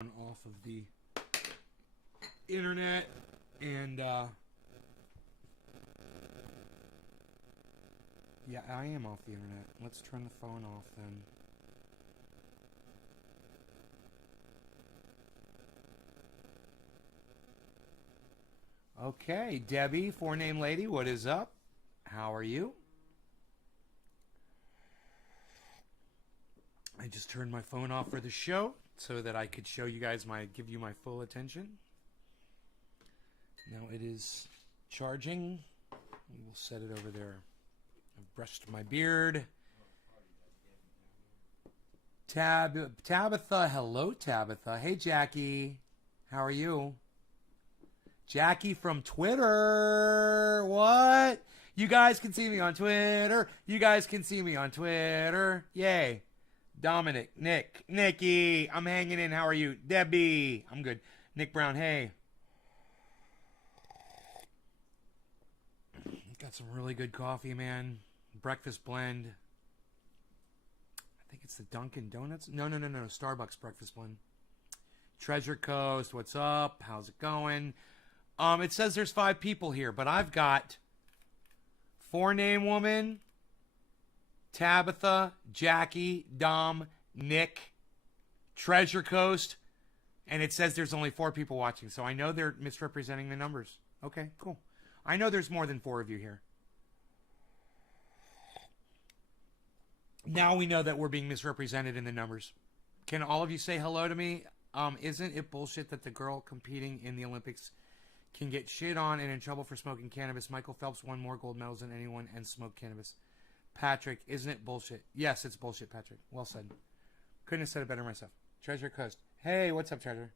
off of the internet and yeah, I am off the internet. Let's turn the phone off then. Okay, Debbie, four-name lady, what is up? How are you? I just turned my phone off for the show so that I could show you guys give you my full attention. Now it is charging. We will set it over there. I've brushed my beard. Tabitha, hello Tabitha. Hey Jackie, how are you? Jackie from Twitter. What? You guys can see me on Twitter. You guys can see me on Twitter. Yay. Dominic, Nick, Nikki, I'm hanging in. How are you? Debbie, I'm good. Nick Brown, hey. Got some really good coffee, man. Breakfast blend. I think it's the Dunkin' Donuts. No. Starbucks breakfast blend. Treasure Coast, what's up? How's it going? It says there's 5 people here, but I've got four-name woman, Tabitha, Jackie, Dom, Nick, Treasure Coast, and it says there's only 4 people watching, so I know they're misrepresenting the numbers. Okay, cool. I know there's more than 4 of you here. Now we know that we're being misrepresented in the numbers. Can all of you say hello to me? Isn't it bullshit that the girl competing in the Olympics can get shit on and in trouble for smoking cannabis? Michael Phelps won more gold medals than anyone and smoked cannabis. Patrick, isn't it bullshit? Yes, it's bullshit, Patrick. Well said. Couldn't have said it better myself. Treasure Coast. Hey, what's up, Treasure?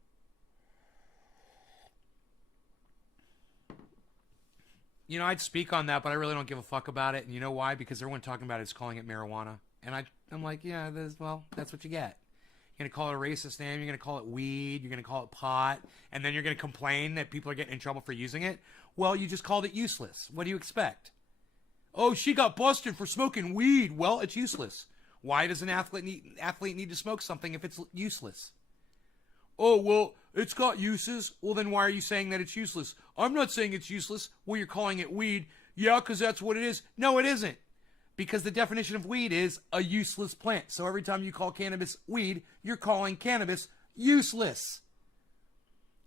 You know, I'd speak on that, but I really don't give a fuck about it. And you know why? Because everyone talking about it is calling it marijuana. And I'm like, yeah, that's what you get. You're going to call it a racist name. You're going to call it weed. You're going to call it pot. And then you're going to complain that people are getting in trouble for using it. Well, you just called it useless. What do you expect? Oh, she got busted for smoking weed. Well, it's useless. Why does an athlete need to smoke something if it's useless? Oh, well, it's got uses. Well, then why are you saying that it's useless? I'm not saying it's useless. Well, you're calling it weed. Yeah, because that's what it is. No, it isn't. Because the definition of weed is a useless plant. So every time you call cannabis weed, you're calling cannabis useless.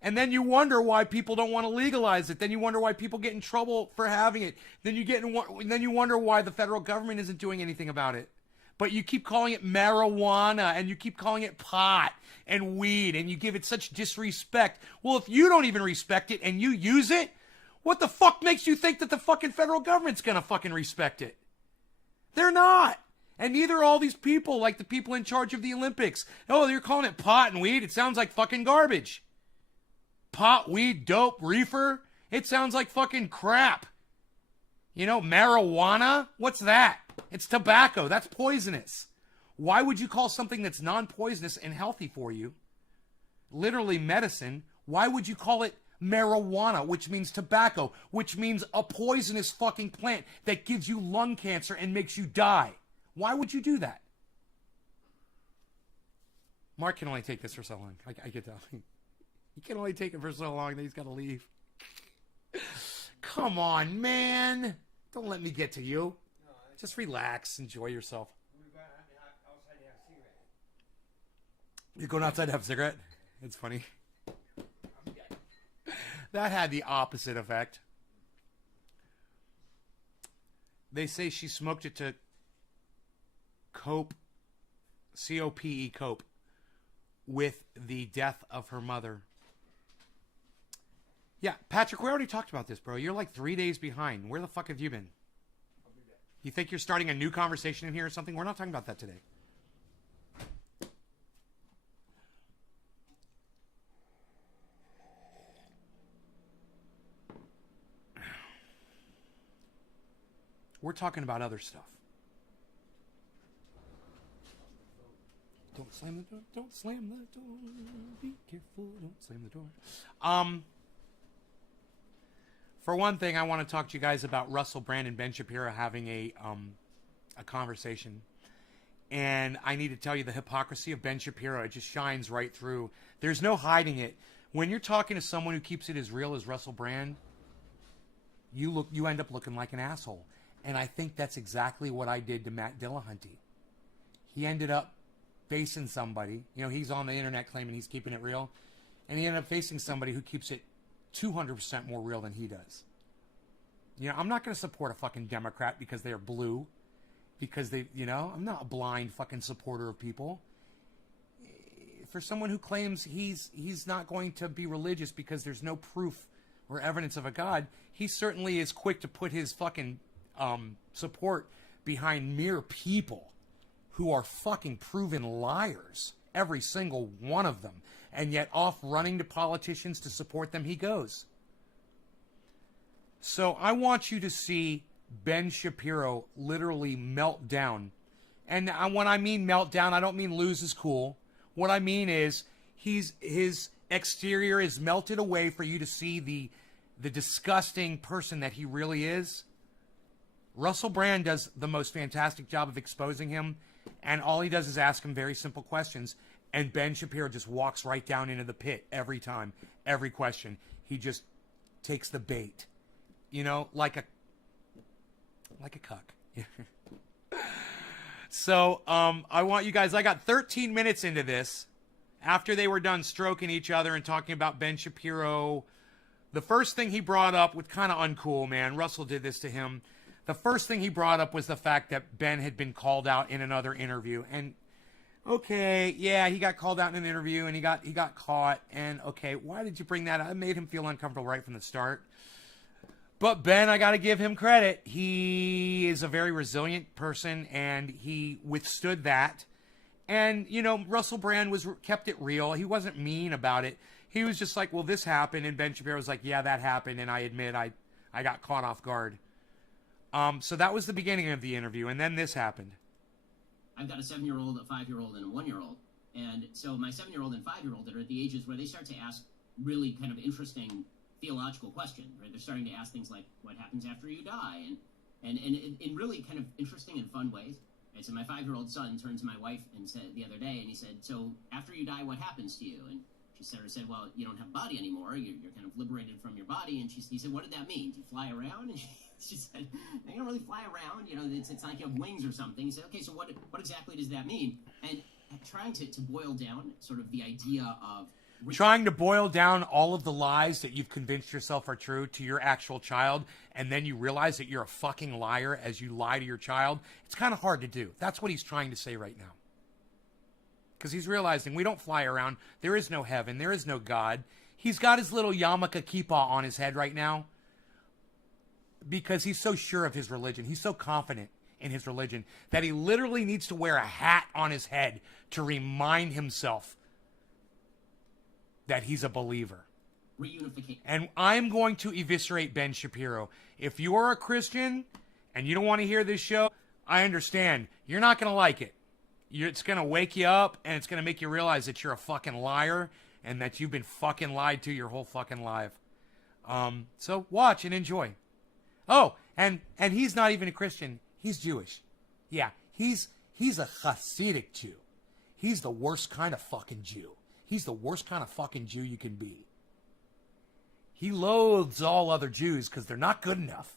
And then you wonder why people don't want to legalize it. Then you wonder why people get in trouble for having it. Then you wonder why the federal government isn't doing anything about it. But you keep calling it marijuana and you keep calling it pot and weed and you give it such disrespect. Well, if you don't even respect it and you use it, what the fuck makes you think that the fucking federal government's gonna fucking respect it? They're not. And neither are all these people, like the people in charge of the Olympics. Oh, you're calling it pot and weed. It sounds like fucking garbage. Pot, weed, dope, reefer. It sounds like fucking crap. You know, marijuana? What's that? It's tobacco. That's poisonous. Why would you call something that's non-poisonous and healthy for you, literally medicine, why would you call it marijuana, which means tobacco, which means a poisonous fucking plant that gives you lung cancer and makes you die? Why would you do that? Mark can only take this for so long. I get that. He can only take it for so long that he's got to leave. Come on, man. Don't let me get to you. Just relax. Enjoy yourself. You're going outside to have a cigarette? It's funny. That had the opposite effect. They say she smoked it to cope, C-O-P-E, cope, with the death of her mother. Yeah, Patrick, we already talked about this, bro. You're like 3 days behind. Where the fuck have you been? You think you're starting a new conversation in here or something? We're not talking about that today. We're talking about other stuff. Don't slam the door. Don't slam the door. Be careful. Don't slam the door. For one thing, I want to talk to you guys about Russell Brand and Ben Shapiro having a conversation. And I need to tell you the hypocrisy of Ben Shapiro. It just shines right through. There's no hiding it. When you're talking to someone who keeps it as real as Russell Brand, you end up looking like an asshole. And I think that's exactly what I did to Matt Dillahunty. He ended up facing somebody. You know, he's on the internet claiming he's keeping it real. And he ended up facing somebody who keeps it 200% more real than he does. You know, I'm not going to support a fucking Democrat because they're blue. Because they, you know, I'm not a blind fucking supporter of people. For someone who claims he's not going to be religious because there's no proof or evidence of a God, he certainly is quick to put his fucking support behind mere people who are fucking proven liars, every single one of them, and yet off running to politicians to support them he goes. So I want you to see Ben Shapiro literally melt down. And when I mean meltdown, I don't mean lose his cool. What I mean is his exterior is melted away for you to see the disgusting person that he really is. Russell Brand does the most fantastic job of exposing him, and all he does is ask him very simple questions, and Ben Shapiro just walks right down into the pit every time, every question. He just takes the bait, you know, like a cuck. So I want you guys, I got 13 minutes into this. After they were done stroking each other and talking about Ben Shapiro, the first thing he brought up was kind of uncool, man. Russell did this to him. The first thing he brought up was the fact that Ben had been called out in another interview. And, okay, yeah, he got called out in an interview and he got caught. And, okay, why did you bring that up? It made him feel uncomfortable right from the start. But Ben, I got to give him credit. He is a very resilient person, and he withstood that. And, you know, Russell Brand kept it real. He wasn't mean about it. He was just like, well, this happened. And Ben Shapiro was like, yeah, that happened. And I admit I got caught off guard. So that was the beginning of the interview. And then this happened. I've got a 7-year-old, a 5-year-old, and a 1-year-old. And so my 7-year-old and 5-year-old are at the ages where they start to ask really kind of interesting theological questions, right? They're starting to ask things like, what happens after you die? And in really kind of interesting and fun ways. Right? So my 5-year-old son turned to my wife and said the other day, and he said, so after you die, what happens to you? And she said, well, you don't have a body anymore. You're kind of liberated from your body. And he said, what did that mean? Do you fly around? And she said, you don't really fly around. You know, it's like you have wings or something. He said, okay, so what exactly does that mean? And trying to boil down sort of the idea of trying to boil down all of the lies that you've convinced yourself are true to your actual child, and then you realize that you're a fucking liar as you lie to your child. It's kind of hard to do. That's what he's trying to say right now. Because he's realizing we don't fly around. There is no heaven. There is no God. He's got his little yarmulke kippah on his head right now because he's so sure of his religion. He's so confident in his religion that he literally needs to wear a hat on his head to remind himself that he's a believer. Reunification. And I'm going to eviscerate Ben Shapiro. If you are a Christian and you don't want to hear this show, I understand. You're not going to like it. It's going to wake you up, and it's going to make you realize that you're a fucking liar and that you've been fucking lied to your whole fucking life. So watch and enjoy. Oh, and he's not even a Christian. He's Jewish. Yeah, he's a Hasidic Jew. He's the worst kind of fucking Jew. He's the worst kind of fucking Jew you can be. He loathes all other Jews because they're not good enough.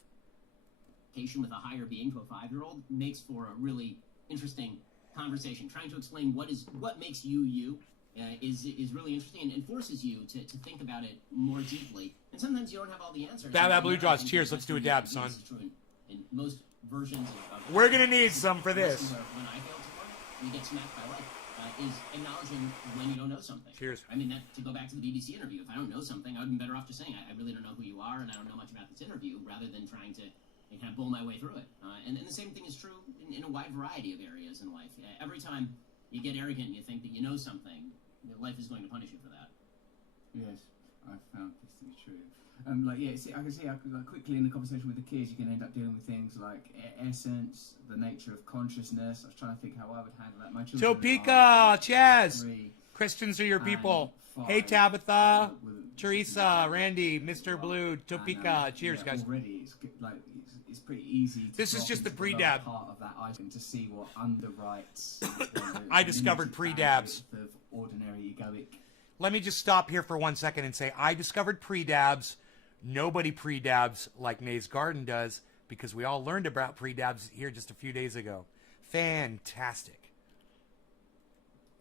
With a higher being to a 5-year-old makes for a really interesting conversation. Trying to explain what makes you is really interesting and forces you to think about it more deeply. And sometimes you don't have all the answers. Bad Blue Jaws. Cheers. Let's do a dab, son. In most versions of we're gonna need some for this. When I fail to learn, you get smacked by life. Is acknowledging when you don't know something. Cheers. I mean, to go back to the BBC interview, if I don't know something, I would be better off just saying, I really don't know who you are and I don't know much about this interview, rather than trying to kind of bull my way through it. And the same thing is true in a wide variety of areas in life. Every time you get arrogant and you think that you know something, life is going to punish you for that. Yes, I've found this to be true. I can see quickly in the conversation with the kids, you can end up dealing with things like essence, the nature of consciousness. I was trying to think how I would handle that. My children Topeka, Chaz, Christians are your people. 5, Hey, Tabitha, Teresa, Randy, Mr. Blue, Topeka. Cheers, guys. Already, it's pretty easy to This is drop just the into lower pre-dab. part of that item to see what underwrites I discovered pre-dabs. of ordinary egoic. Let me just stop here for 1 second and say I discovered pre-dabs. Nobody pre-dabs like May's Garden does, because we all learned about pre-dabs here just a few days ago. Fantastic.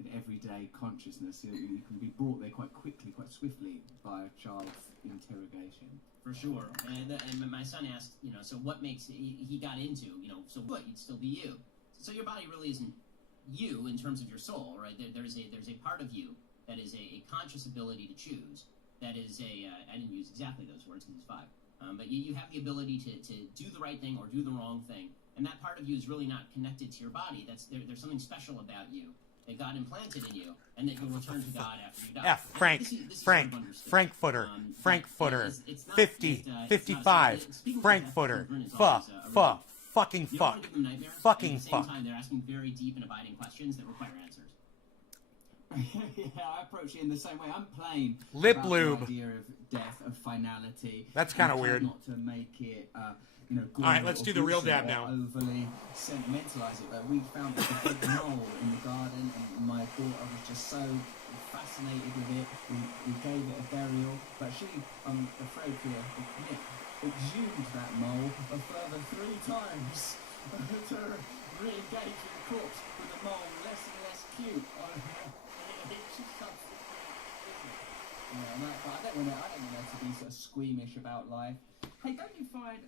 In everyday consciousness, you can be brought there quite quickly, quite swiftly by a child's interrogation. For sure. And my son asked, so what makes he got into, so what? You'd still be you. So your body really isn't you in terms of your soul, right? There's a part of you that is a conscious ability to choose. That is I didn't use exactly those words because he's 5. But you have the ability to do the right thing or do the wrong thing. And that part of you is really not connected to your body. There's something special about you that God implanted in you, and that you'll return to God after you die. Frank, This is Frank, sort of understood. Frankfurter, Frankfurter, it's not 50, that, it's 55, not- speaking of Frankfurter, children is always, fucking you don't fuck, want to give them nightmares, fucking and at the fuck. same time, they're asking very deep and abiding questions that require answers. Yeah, I approach it in the same way. I'm plain Lip about lube. the idea of death, of finality. That's kinda and try weird. Not to make it, All right, let's do the real dab now. Overly sentimentalize it. But we found this big mole in the garden, and my daughter was just so fascinated with it. We gave it a burial, but she, I'm afraid to admit, exhumed that mole a further 3 times to re-engage with the corpse, with the mole less and less cute. But I don't want her to be sort of squeamish about life. Hey, don't you find?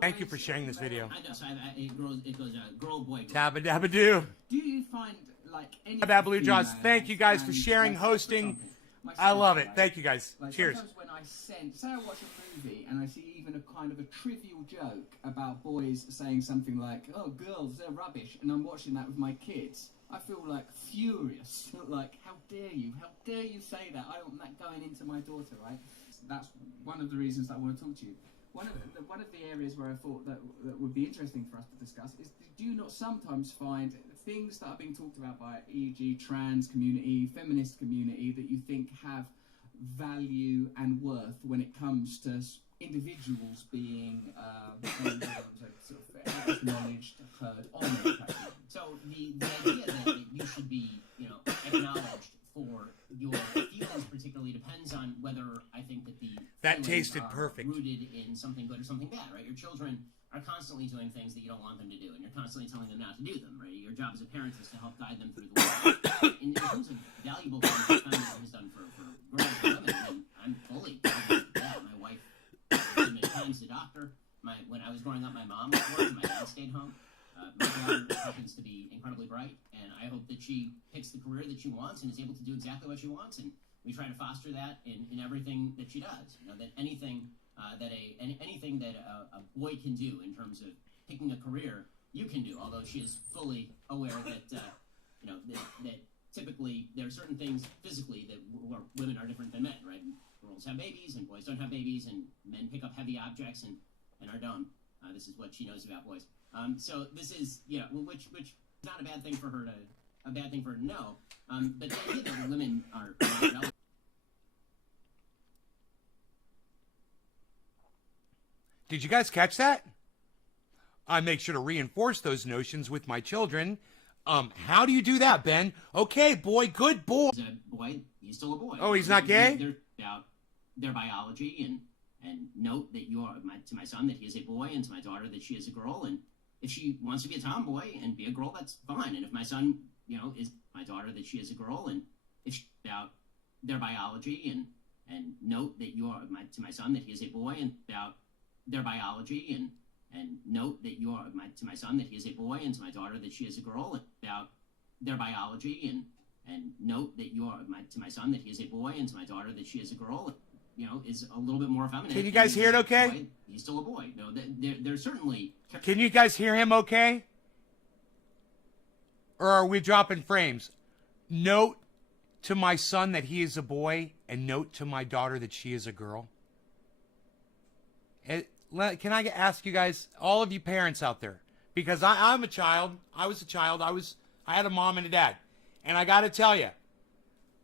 Thank you for sharing this video. I know, so it goes girl, boy, girl. Tabba dabba doo. Do you find like any? Bad Blue Jaws, females thank you guys for and, sharing, like, hosting. for example, I myself, love it. right? Thank you guys. Like, Cheers. sometimes when I say I watch a movie and I see even a kind of a trivial joke about boys saying something like, "Oh, girls, they're rubbish," and I'm watching that with my kids, I feel like furious. Like, how dare you? How dare you say that? I don't want that going into my daughter, right? That's one of the reasons that I want to talk to you. One of the areas where I thought that would be interesting for us to discuss is, do you not sometimes find things that are being talked about by, e.g., trans community, feminist community, that you think have value and worth when it comes to individuals being sort of acknowledged, heard, honoured? So the idea that you should be, acknowledged for your feelings particularly depends on whether I think that the That feelings tasted are perfect. rooted in something good or something bad, right? Your children are constantly doing things that you don't want them to do, and you're constantly telling them not to do them, right? Your job as a parent is to help guide them through the world. In terms of valuable things that feminism has done for girls and women, I'm fully convinced of that. My wife was many times the doctor. When I was growing up, my mom was working, my dad stayed home. My daughter happens to be incredibly bright, and I hope that she picks the career that she wants and is able to do exactly what she wants. And we try to foster that in everything that she does. That anything anything that a boy can do in terms of picking a career, you can do. Although she is fully aware that that typically there are certain things physically where women are different than men, right? Girls have babies and boys don't have babies, and men pick up heavy objects and are dumb. This is what she knows about boys. So this is which is not a bad thing for her to know. But the idea that women are relevant. Did you guys catch that? I make sure to reinforce those notions with my children. How do you do that, Ben? Okay, boy, good boy. He's a boy. He's still a boy. Oh, he's not gay? They're about their biology and note that you are to my son that he is a boy, and to my daughter that she is a girl. And if she wants to be a tomboy and be a girl, that's fine. And if my son, is my daughter that she is a girl, and if she about their biology and note that you are to my son that he is a boy, and about their biology and note that you are to my son that he is a boy, and to my daughter that she is a girl, and about their biology and note that you are to my son that he is a boy, and to my daughter that she is a girl, is a little bit more feminine. Can you guys hear it okay? Boy, he's still a boy. No, there's certainly. Can you guys hear him okay? Or are we dropping frames? Note to my son that he is a boy, and note to my daughter that she is a girl. Can I ask you guys, all of you parents out there, because I'm a child. I was a child. I had a mom and a dad. And I got to tell you,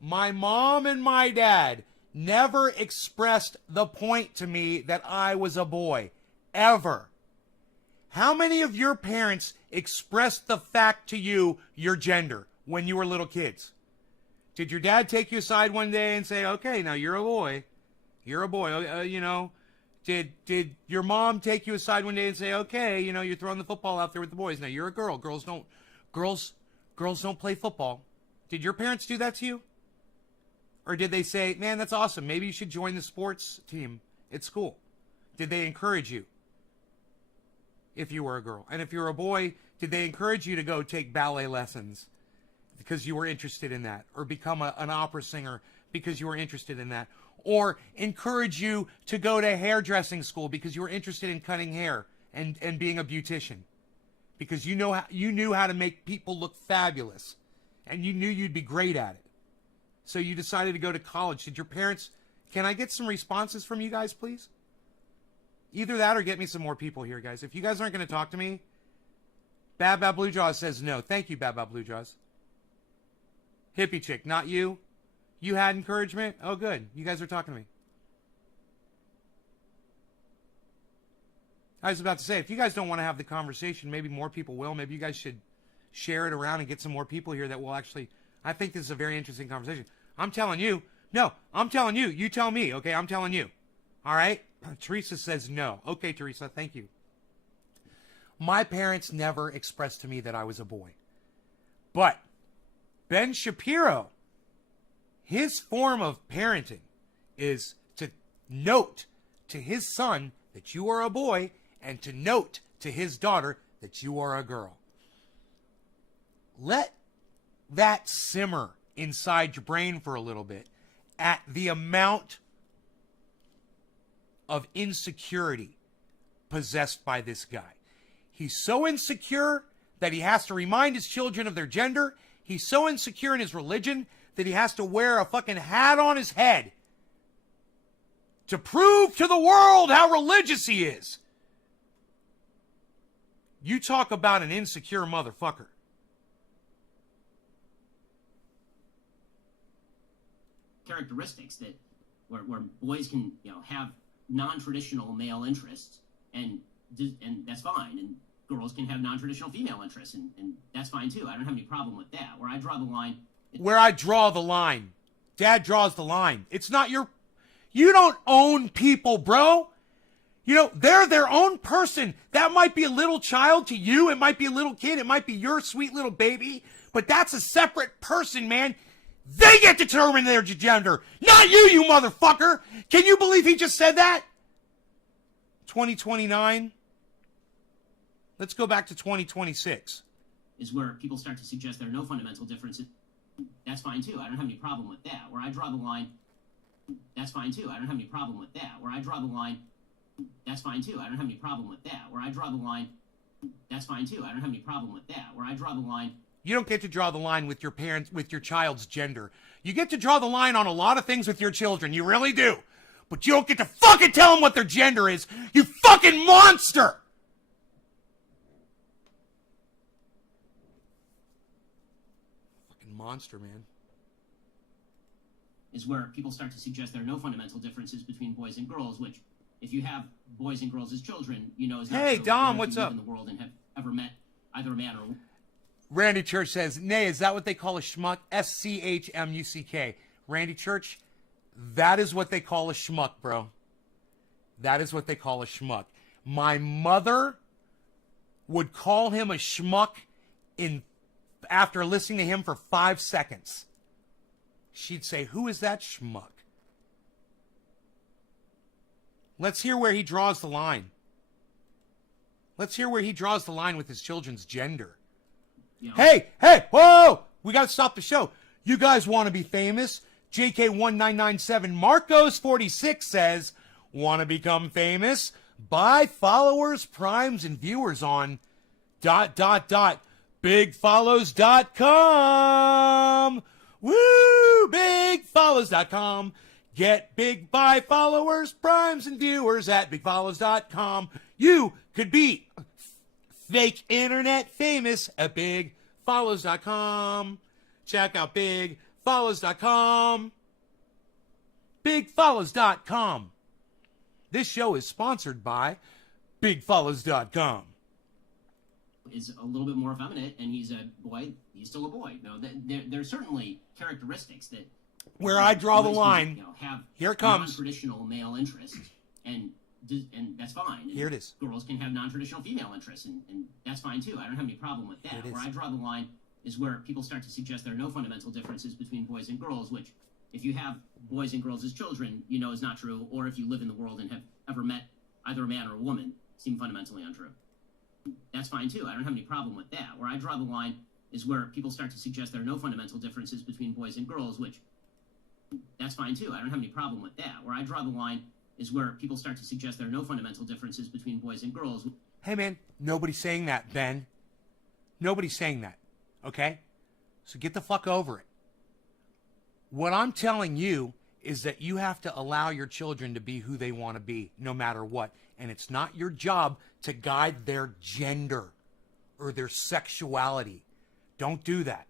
my mom and my dad never expressed the point to me that I was a boy. Ever. How many of your parents expressed the fact to you, your gender, when you were little kids? Did your dad take you aside one day and say, okay, now you're a boy. You're a boy, you know. Did your mom take you aside one day and say, okay, you know, you're throwing the football out there with the boys. Now you're a girl. Girls don't play football. Did your parents do that to you? Or did they say, man, that's awesome. Maybe you should join the sports team at school? Did they encourage you if you were a girl? And if you're a boy, did they encourage you to go take ballet lessons because you were interested in that? Or become an opera singer because you were interested in that? Or encourage you to go to hairdressing school because you were interested in cutting hair and being a beautician? Because you knew how to make people look fabulous. And you knew you'd be great at it. So you decided to go to college. Did your parents... Can I get some responses from you guys, please? Either that or get me some more people here, guys. If you guys aren't going to talk to me... Bab Bab Blue Jaws says no. Thank you, Bab Bab Blue Jaws. Hippie chick, not you? You had encouragement? Oh, good. You guys are talking to me. I was about to say, if you guys don't want to have the conversation, maybe more people will. Maybe you guys should share it around and get some more people here that will actually... I think this is a very interesting conversation. I'm telling you. No, I'm telling you. You tell me, okay? I'm telling you. All right? Teresa says no. Okay, Teresa, thank you. My parents never expressed to me that I was a boy. But Ben Shapiro, his form of parenting is to note to his son that you are a boy and to note to his daughter that you are a girl. Let that simmer inside your brain for a little bit at the amount of insecurity possessed by this guy. He's so insecure that he has to remind his children of their gender. He's so insecure in his religion that he has to wear a fucking hat on his head to prove to the world how religious he is. You talk about an insecure motherfucker. Characteristics that where boys can, you know, have non-traditional male interests, and that's fine, and girls can have non-traditional female interests, and that's fine too. I don't have any problem with that. Where I draw the line... Where I draw the line. Dad draws the line. It's not your... You don't own people, bro. You know, they're their own person. That might be a little child to you. It might be a little kid. It might be your sweet little baby. But that's a separate person, man. They get to determine their gender. Not you, you motherfucker. Can you believe he just said that? 2029. Let's go back to 2026. Is where people start to suggest there are no fundamental differences. That's fine too. I don't have any problem with that. Where I draw the line... That's fine too. I don't have any problem with that. Where I draw the line... That's fine too. I don't have any problem with that. Where I draw the line... That's fine too. I don't have any problem with that. Where I draw the line... You don't get to draw the line with your parents, with your child's gender. You get to draw the line on a lot of things with your children. You really do. But you don't get to fucking tell them what their gender is. You fucking monster! Fucking monster, man. Is where people start to suggest there are no fundamental differences between boys and girls, which, if you have boys and girls as children, you know is not Hey, so Dom, if what's you live up? in the world and have ever met either a man or Randy Church says, nay, is that what they call a schmuck? S-C-H-M-U-C-K. Randy Church, that is what they call a schmuck, bro. That is what they call a schmuck. My mother would call him a schmuck after listening to him for 5 seconds. She'd say, who is that schmuck? Let's hear where he draws the line. Let's hear where he draws the line with his children's gender. You know. Hey, whoa! We got to stop the show. You guys want to be famous? JK1997 Marcos46 says, want to become famous? Buy followers, primes, and viewers on ... bigfollows.com. Woo! Bigfollows.com. Get big buy followers, primes, and viewers at bigfollows.com. You could be fake internet famous at bigfollows.com. Check out bigfollows.com. Bigfollows.com. This show is sponsored by bigfollows.com. is a little bit more effeminate and he's a boy, he's still a boy. No, there are certainly characteristics that where I draw the boys line. can, have Here it comes. non-traditional male interests, and that's fine. And Here it is. Girls can have non-traditional female interests, and that's fine too. I don't have any problem with that. Where I draw the line is where people start to suggest there are no fundamental differences between boys and girls, which, if you have boys and girls as children, you know is not true, or if you live in the world and have ever met either a man or a woman, seem fundamentally untrue. That's fine too. I don't have any problem with that. Where I draw the line is where people start to suggest there are no fundamental differences between boys and girls, which, that's fine too. I don't have any problem with that. Where I draw the line is where people start to suggest there are no fundamental differences between boys and girls. Hey, man, nobody's saying that, Ben. Nobody's saying that, okay? So get the fuck over it. What I'm telling you is that you have to allow your children to be who they want to be, no matter what. And it's not your job to guide their gender or their sexuality. Don't do that.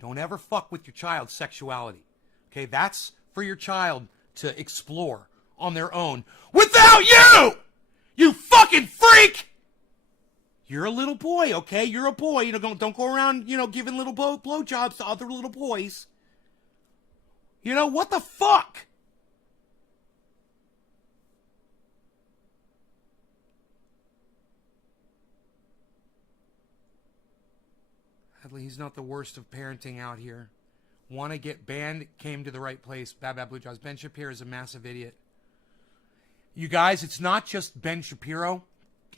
Don't ever fuck with your child's sexuality. Okay, that's for your child to explore on their own without you! You fucking freak! You're a little boy, okay? You're a boy. You know, don't go around, giving little blowjobs to other little boys. You know, what the fuck? He's not the worst of parenting out here. Want to get banned, came to the right place. Bad Blue Jaws. Ben Shapiro is a massive idiot. You guys, it's not just Ben Shapiro.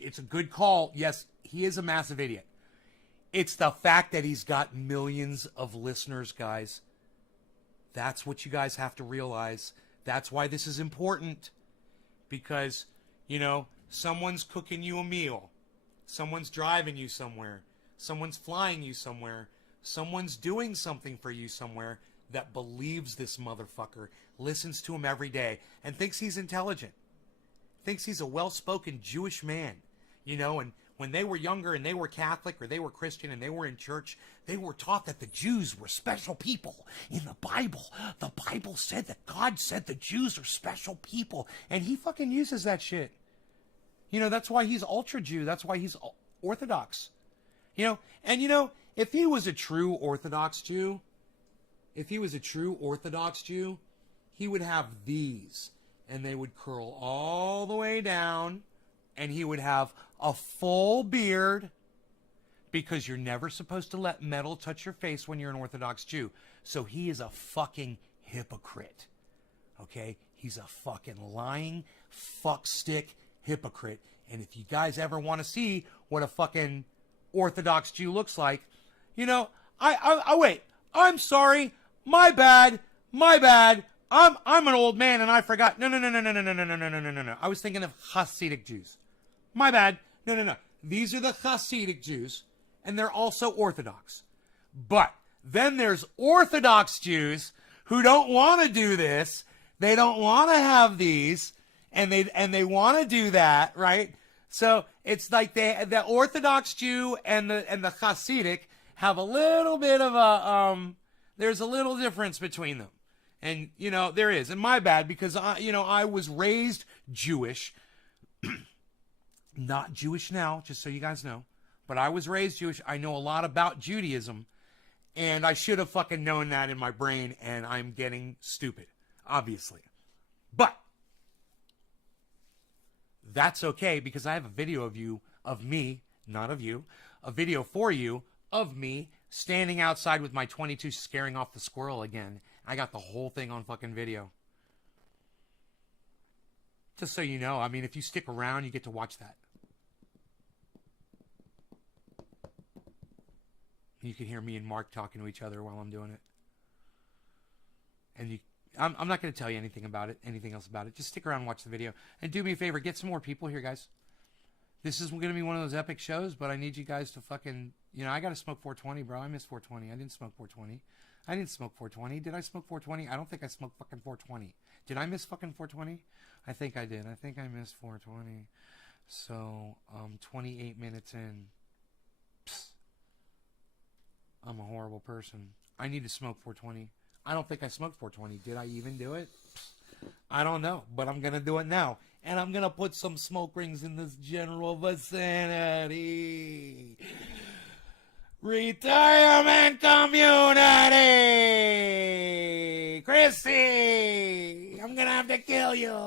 It's a good call. Yes, he is a massive idiot. It's the fact that he's got millions of listeners, guys. That's what you guys have to realize. That's why this is important. Because, someone's cooking you a meal. Someone's driving you somewhere. Someone's flying you somewhere. Someone's doing something for you somewhere that believes this motherfucker, listens to him every day, and thinks he's intelligent. Thinks he's a well-spoken Jewish man. And when they were younger and they were Catholic or they were Christian and they were in church, they were taught that the Jews were special people. In the Bible said that God said the Jews are special people. And he fucking uses that shit. That's why he's ultra Jew. That's why he's Orthodox. If he was a true Orthodox Jew, he would have these, and they would curl all the way down, and he would have a full beard, because you're never supposed to let metal touch your face when you're an Orthodox Jew. So he is a fucking hypocrite. Okay? He's a fucking lying fuckstick hypocrite. And if you guys ever want to see what a fucking Orthodox Jew looks like, wait. I'm sorry. My bad. I'm an old man and I forgot. No. I was thinking of Hasidic Jews. My bad. No. These are the Hasidic Jews, and they're also Orthodox. But then there's Orthodox Jews who don't want to do this. They don't want to have these, and they want to do that, right? So it's like the Orthodox Jew and the Hasidic have a little bit of there's a little difference between them. And, there is. And my bad, because, I was raised Jewish. Not Jewish now, just so you guys know. But I was raised Jewish. I know a lot about Judaism. And I should have fucking known that in my brain. And I'm getting stupid, obviously. But that's okay, because I have a video of me, not of you, a video for you of me standing outside with my 22 scaring off the squirrel again. I got the whole thing on fucking video. Just so you know, if you stick around, you get to watch that. You can hear me and Mark talking to each other while I'm doing it. And I'm not going to tell you anything else about it. Just stick around and watch the video. And do me a favor, get some more people here, guys. This is going to be one of those epic shows, but I need you guys to fucking, I got to smoke 420, bro. I miss 420. I didn't smoke 420. Did I smoke 420? I don't think I smoked fucking 420. Did I miss fucking 420? I think I did. I think I missed 420. So, 28 minutes in. Psst. I'm a horrible person. I need to smoke 420. I don't think I smoked 420. Did I even do it? Psst. I don't know, but I'm going to do it now. And I'm going to put some smoke rings in this general vicinity. Retirement community! Chrissy! I'm gonna have to kill you!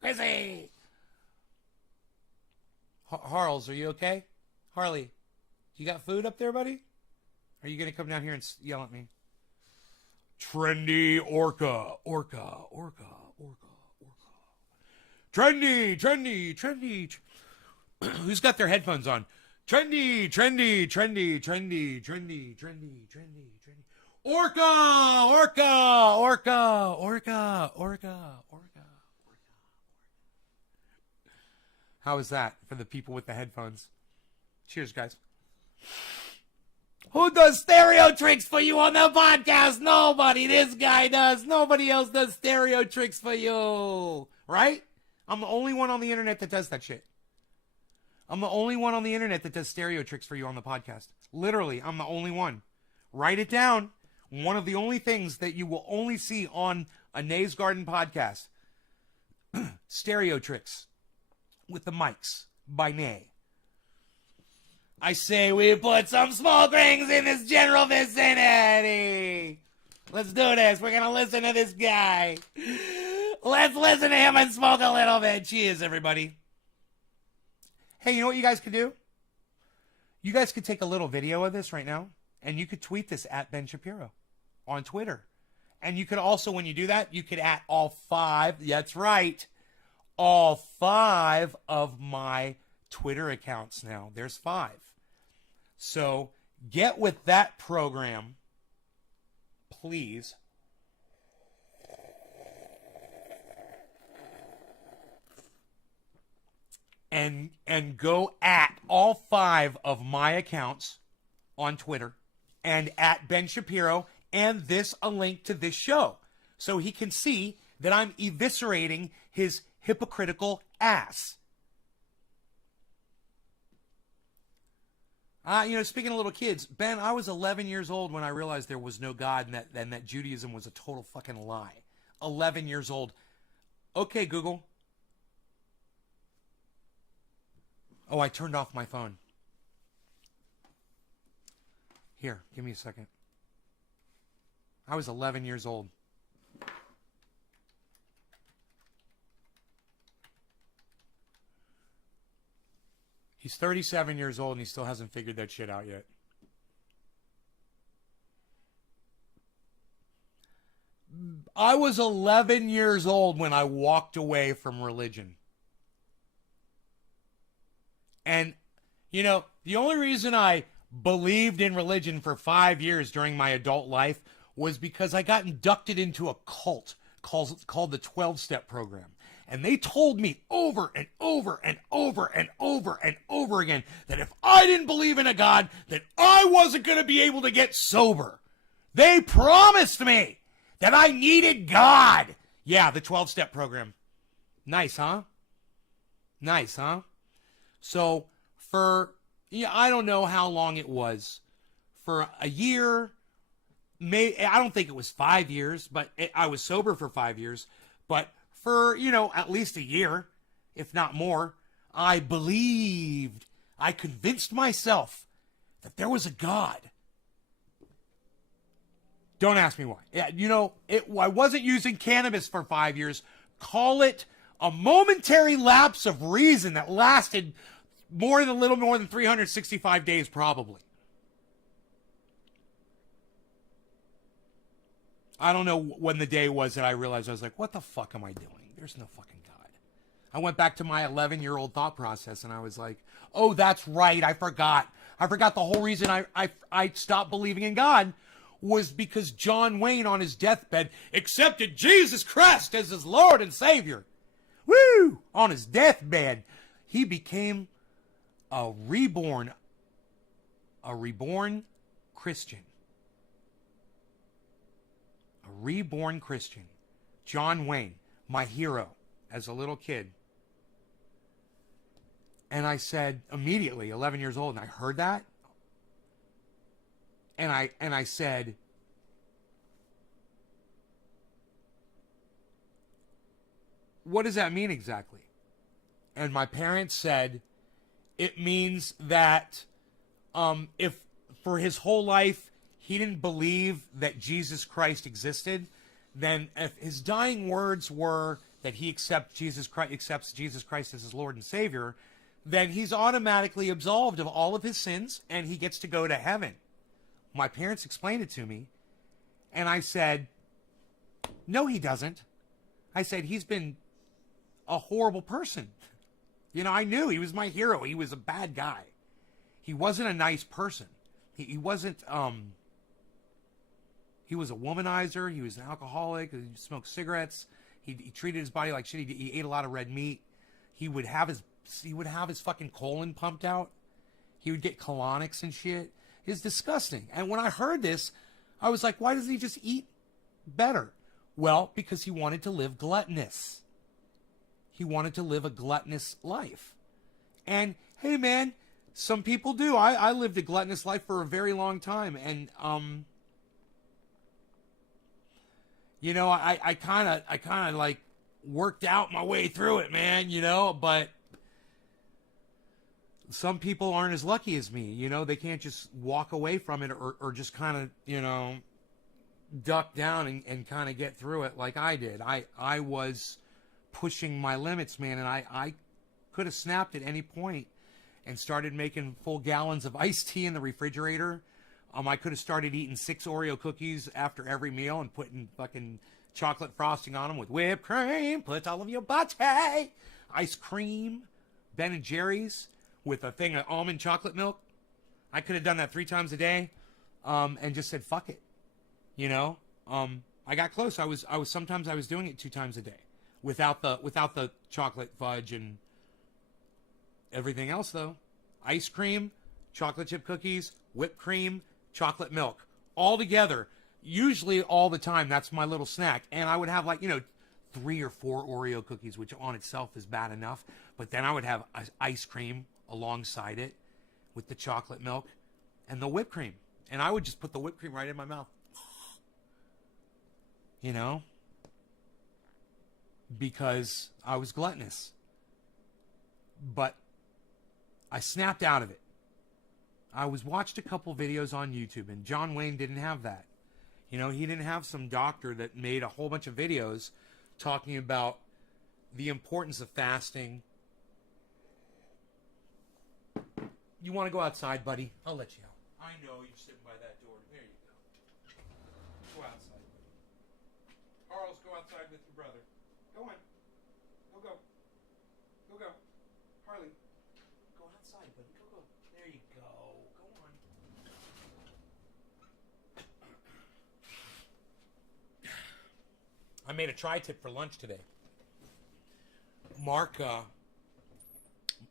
Chrissy! Harles, are you okay? Harley, you got food up there, buddy? Are you gonna come down here and yell at me? Trendy orca. Trendy. Who's got their headphones on? Trendy. Orca. How was that for the people with the headphones? Cheers, guys. Who does stereo tricks for you on the podcast? Nobody. This guy does. Nobody else does stereo tricks for you. Right? I'm the only one on the internet that does that shit. I'm the only one on the internet that does stereo tricks for you on the podcast. Literally, I'm the only one. Write it down. One of the only things that you will only see on a Nays Garden podcast. Stereo tricks with the mics by Nay. I say we put some smoke rings in this general vicinity. Let's do this. We're going to listen to this guy. Let's listen to him and smoke a little bit. Cheers, everybody. Hey, you know what you guys could do? You guys could take a little video of this right now, and you could tweet this at Ben Shapiro on Twitter. And you could also, when you do that, you could at all 5, that's right, all 5 of my Twitter accounts now. There's 5. So get with that program, please. And go at all 5 of my accounts on Twitter and at Ben Shapiro, and this a link to this show so he can see that I'm eviscerating his hypocritical ass. Speaking of little kids, Ben, I was 11 years old when I realized there was no God and that Judaism was a total fucking lie. 11 years old. Okay, Google. Oh, I turned off my phone. Here, give me a second. I was 11 years old. He's 37 years old and he still hasn't figured that shit out yet. I was 11 years old when I walked away from religion. And, the only reason I believed in religion for 5 years during my adult life was because I got inducted into a cult called the 12-Step Program. And they told me over and over and over and over and over again that if I didn't believe in a God, that I wasn't going to be able to get sober. They promised me that I needed God. Yeah, the 12-Step Program. Nice, huh? So for, I don't know how long it was. For a year, I don't think it was 5 years, but I was sober for 5 years. But for, at least a year, if not more, I believed, I convinced myself that there was a God. Don't ask me why. I wasn't using cannabis for 5 years. Call it a momentary lapse of reason that lasted a little more than 365 days, probably. I don't know when the day was that I realized, I was like, what the fuck am I doing? There's no fucking God. I went back to my 11-year-old thought process and I was like, oh, that's right. I forgot the whole reason I stopped believing in God was because John Wayne on his deathbed accepted Jesus Christ as his Lord and Savior. Woo! On his deathbed, he became a reborn Christian. A reborn Christian. John Wayne, my hero as a little kid. And I said immediately, 11 years old, and I heard that. And I said, what does that mean exactly? And my parents said, it means that if for his whole life he didn't believe that Jesus Christ existed, then if his dying words were that he accepts Jesus Christ as his Lord and Savior, then he's automatically absolved of all of his sins and he gets to go to heaven. My parents explained it to me, and I said, no, he doesn't. I said, he's been a horrible person. You know, I knew he was my hero. He was a bad guy. He wasn't a nice person. He wasn't, he was a womanizer. He was an alcoholic. He smoked cigarettes. He treated his body like shit. He ate a lot of red meat. He would have his fucking colon pumped out. He would get colonics and shit. It's disgusting. And when I heard this, I was like, why doesn't he just eat better? Well, because he wanted to live gluttonous. He wanted to live a gluttonous life. And, hey, man, some people do. I lived a gluttonous life for a very long time. And, you know, I kind of like worked out my way through it, man, you know, but some people aren't as lucky as me. You know, they can't just walk away from it or just kind of, you know, duck down and kind of get through it like I did. I was pushing my limits, man, and I could have snapped at any point and started making full gallons of iced tea in the refrigerator. I could have started eating 6 Oreo cookies after every meal and putting fucking chocolate frosting on them with whipped cream. Put all of your butter. Ice cream. Ben and Jerry's with a thing of almond chocolate milk. I could have done that 3 times a day, and just said fuck it. You know, I got close. I was sometimes I was doing it 2 times a day without the chocolate fudge and everything else though. Ice cream, chocolate chip cookies, whipped cream, chocolate milk, all together. Usually all the time. That's my little snack. And I would have, like, you know, 3 or 4 Oreo cookies, which on itself is bad enough. But then I would have ice cream alongside it with the chocolate milk and the whipped cream. And I would just put the whipped cream right in my mouth. You know? Because I was gluttonous. But I snapped out of it. I watched a couple videos on YouTube, and John Wayne didn't have that. You know, he didn't have some doctor that made a whole bunch of videos talking about the importance of fasting. You want to go outside, buddy? I'll let you out. I know you're sitting by that door. There you go. Go outside, buddy. Charles, go outside with your brother. Go on. Go. Go. Harley, go outside, buddy. Go. There you go. Go on. I made a tri-tip for lunch today. Mark,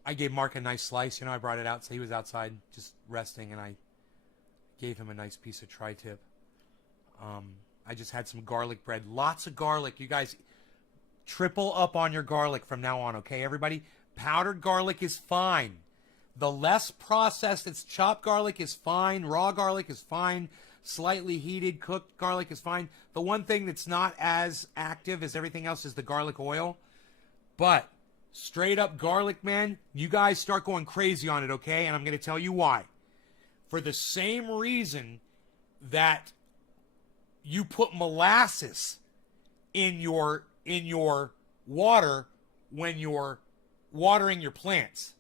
I gave Mark a nice slice. You know, I brought it out, so he was outside just resting, and I gave him a nice piece of tri-tip. I just had some garlic bread. Lots of garlic. You guys, triple up on your garlic from now on, okay, everybody? Powdered garlic is fine. The less processed, it's chopped garlic is fine. Raw garlic is fine. Slightly heated, cooked garlic is fine. The one thing that's not as active as everything else is the garlic oil. But straight up garlic, man, you guys start going crazy on it, okay? And I'm going to tell you why. For the same reason that you put molasses in your water when you're watering your plants,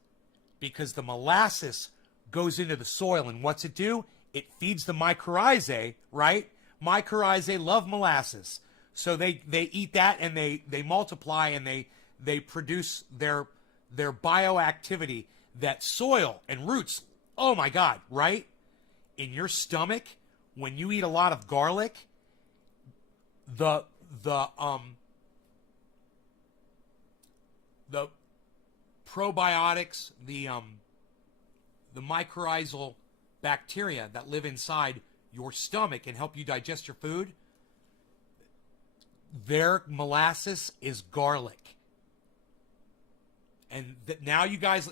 because the molasses goes into the soil, and what's it do? It feeds the mycorrhizae, right? Mycorrhizae love molasses, so they eat that, and they multiply, and they produce their bioactivity that soil and roots, oh my God, right? In your stomach, when you eat a lot of garlic, the probiotics, the mycorrhizal bacteria that live inside your stomach and help you digest your food, their molasses is garlic. And now you guys,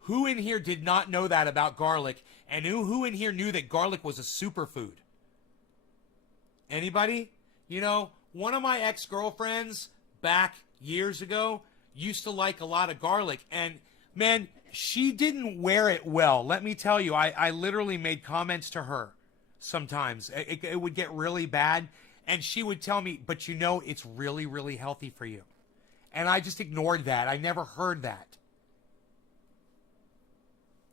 who in here did not know that about garlic? And who in here knew that garlic was a superfood? Anybody? You know, one of my ex-girlfriends back years ago used to like a lot of garlic. And, man, she didn't wear it well. Let me tell you, I literally made comments to her sometimes. It would get really bad, and she would tell me, but you know, it's really, really healthy for you. And I just ignored that. I never heard that.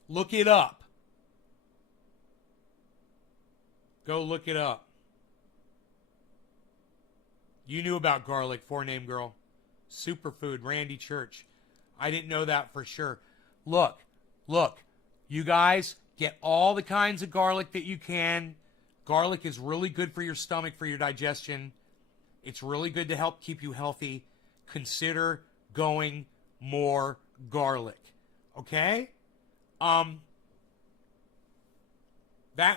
Look it up. Go look it up. You knew about garlic, 4-Name Girl. Superfood, Randy Church. I didn't know that for sure. Look. You guys, get all the kinds of garlic that you can. Garlic is really good for your stomach, for your digestion. It's really good to help keep you healthy. Consider going more garlic. Okay? That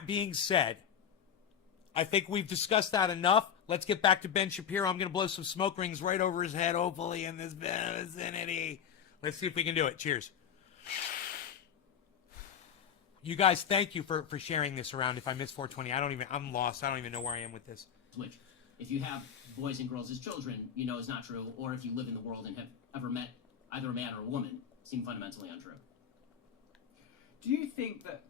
being said, I think we've discussed that enough. Let's get back to Ben Shapiro. I'm going to blow some smoke rings right over his head, hopefully, in this vicinity. Let's see if we can do it. Cheers. You guys, thank you for sharing this around. If I miss 420, I'm lost. I don't even know where I am with this. Which, if you have boys and girls as children, you know is not true, or if you live in the world and have ever met either a man or a woman, seem fundamentally untrue. Do you think that,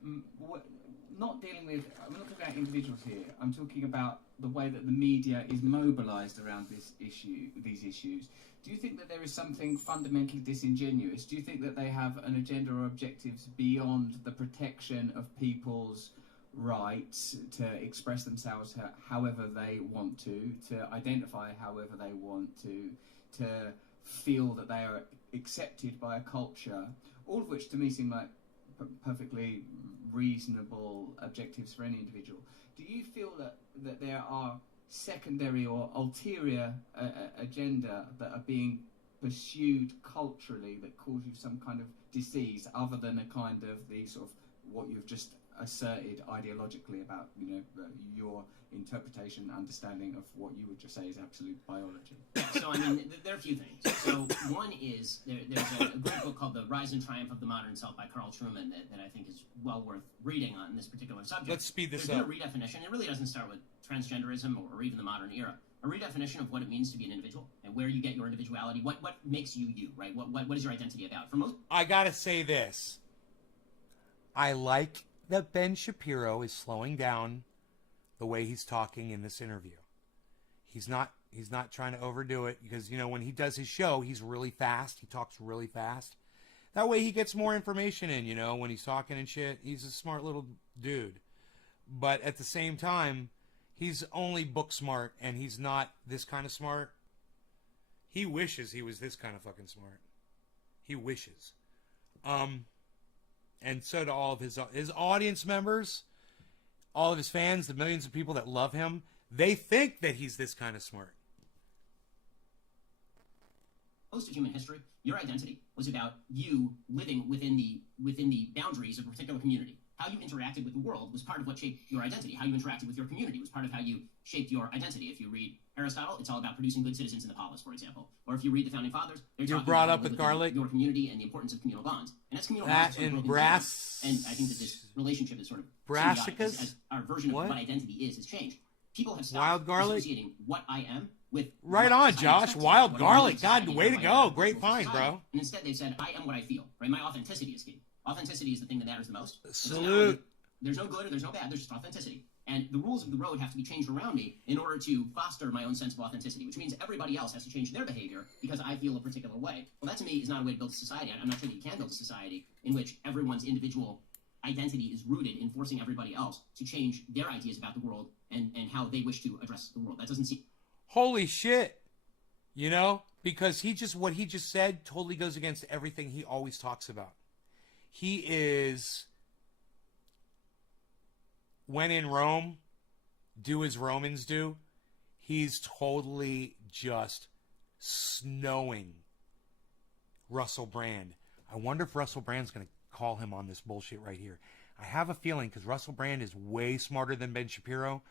not dealing with, I'm not talking about individuals here, I'm talking about the way that the media is mobilised around these issues. Do you think that there is something fundamentally disingenuous? Do you think that they have an agenda or objectives beyond the protection of people's rights to express themselves however they want to identify however they want to feel that they are accepted by a culture, all of which to me seem like perfectly reasonable objectives for any individual? Do you feel that there are secondary or ulterior agenda that are being pursued culturally that cause you some kind of disease other than a kind of the sort of what you've just asserted ideologically about, you know, your interpretation and understanding of what you would just say is absolute biology? So, I mean, there are a few things. So, one is there's a great book called The Rise and Triumph of the Modern Self by Carl Trueman that I think is well worth reading on this particular subject. Let's speed this There's up. been a redefinition. It really doesn't start with transgenderism or even the modern era. A redefinition of what it means to be an individual and where you get your individuality. What makes you you, right? What is your identity about? For most, I gotta say this. I like that Ben Shapiro is slowing down the way he's talking in this interview. He's not trying to overdo it because, you know, when he does his show, he's really fast. He talks really fast. That way he gets more information in, you know, when he's talking and shit. He's a smart little dude. But at the same time, he's only book smart and he's not this kind of smart. He wishes he was this kind of fucking smart. He wishes. And so do all of his audience members, all of his fans, the millions of people that love him. They think that he's this kind of smart. most of human history, your identity was about you living within the boundaries of a particular community. How you interacted with the world was part of what shaped your identity. How you interacted with your community was part of how you shaped your identity. If you read Aristotle, it's all about producing good citizens in the polis, for example. Or if you read the Founding Fathers, they're You're talking brought about up with living garlic? your community and the importance of communal bonds. And as communal That bonds sort of and broken down, brass... and I think that this relationship is sort of Brassicas? symbiotic as our version of What? what identity is has changed. People have stopped Wild garlic? associating what I am with Right what on, society Josh. expects of me, Wild what garlic. really society God, and way to how I go. am Great with find, society. bro. And instead they've said, I am what I feel, right? My authenticity is key. Authenticity is the thing that matters the most. And so now Salute. there's no good or there's no bad, there's just authenticity. And the rules of the road have to be changed around me in order to foster my own sense of authenticity, which means everybody else has to change their behavior because I feel a particular way. Well, that to me is not a way to build a society. I'm not sure that you can build a society in which everyone's individual identity is rooted in forcing everybody else to change their ideas about the world and how they wish to address the world. That doesn't seem... Holy shit. You know? Because what he just said totally goes against everything he always talks about. He is, when in Rome, do as Romans do. He's totally just snowing Russell Brand. I wonder if Russell Brand's going to call him on this bullshit right here. I have a feeling, because Russell Brand is way smarter than Ben Shapiro,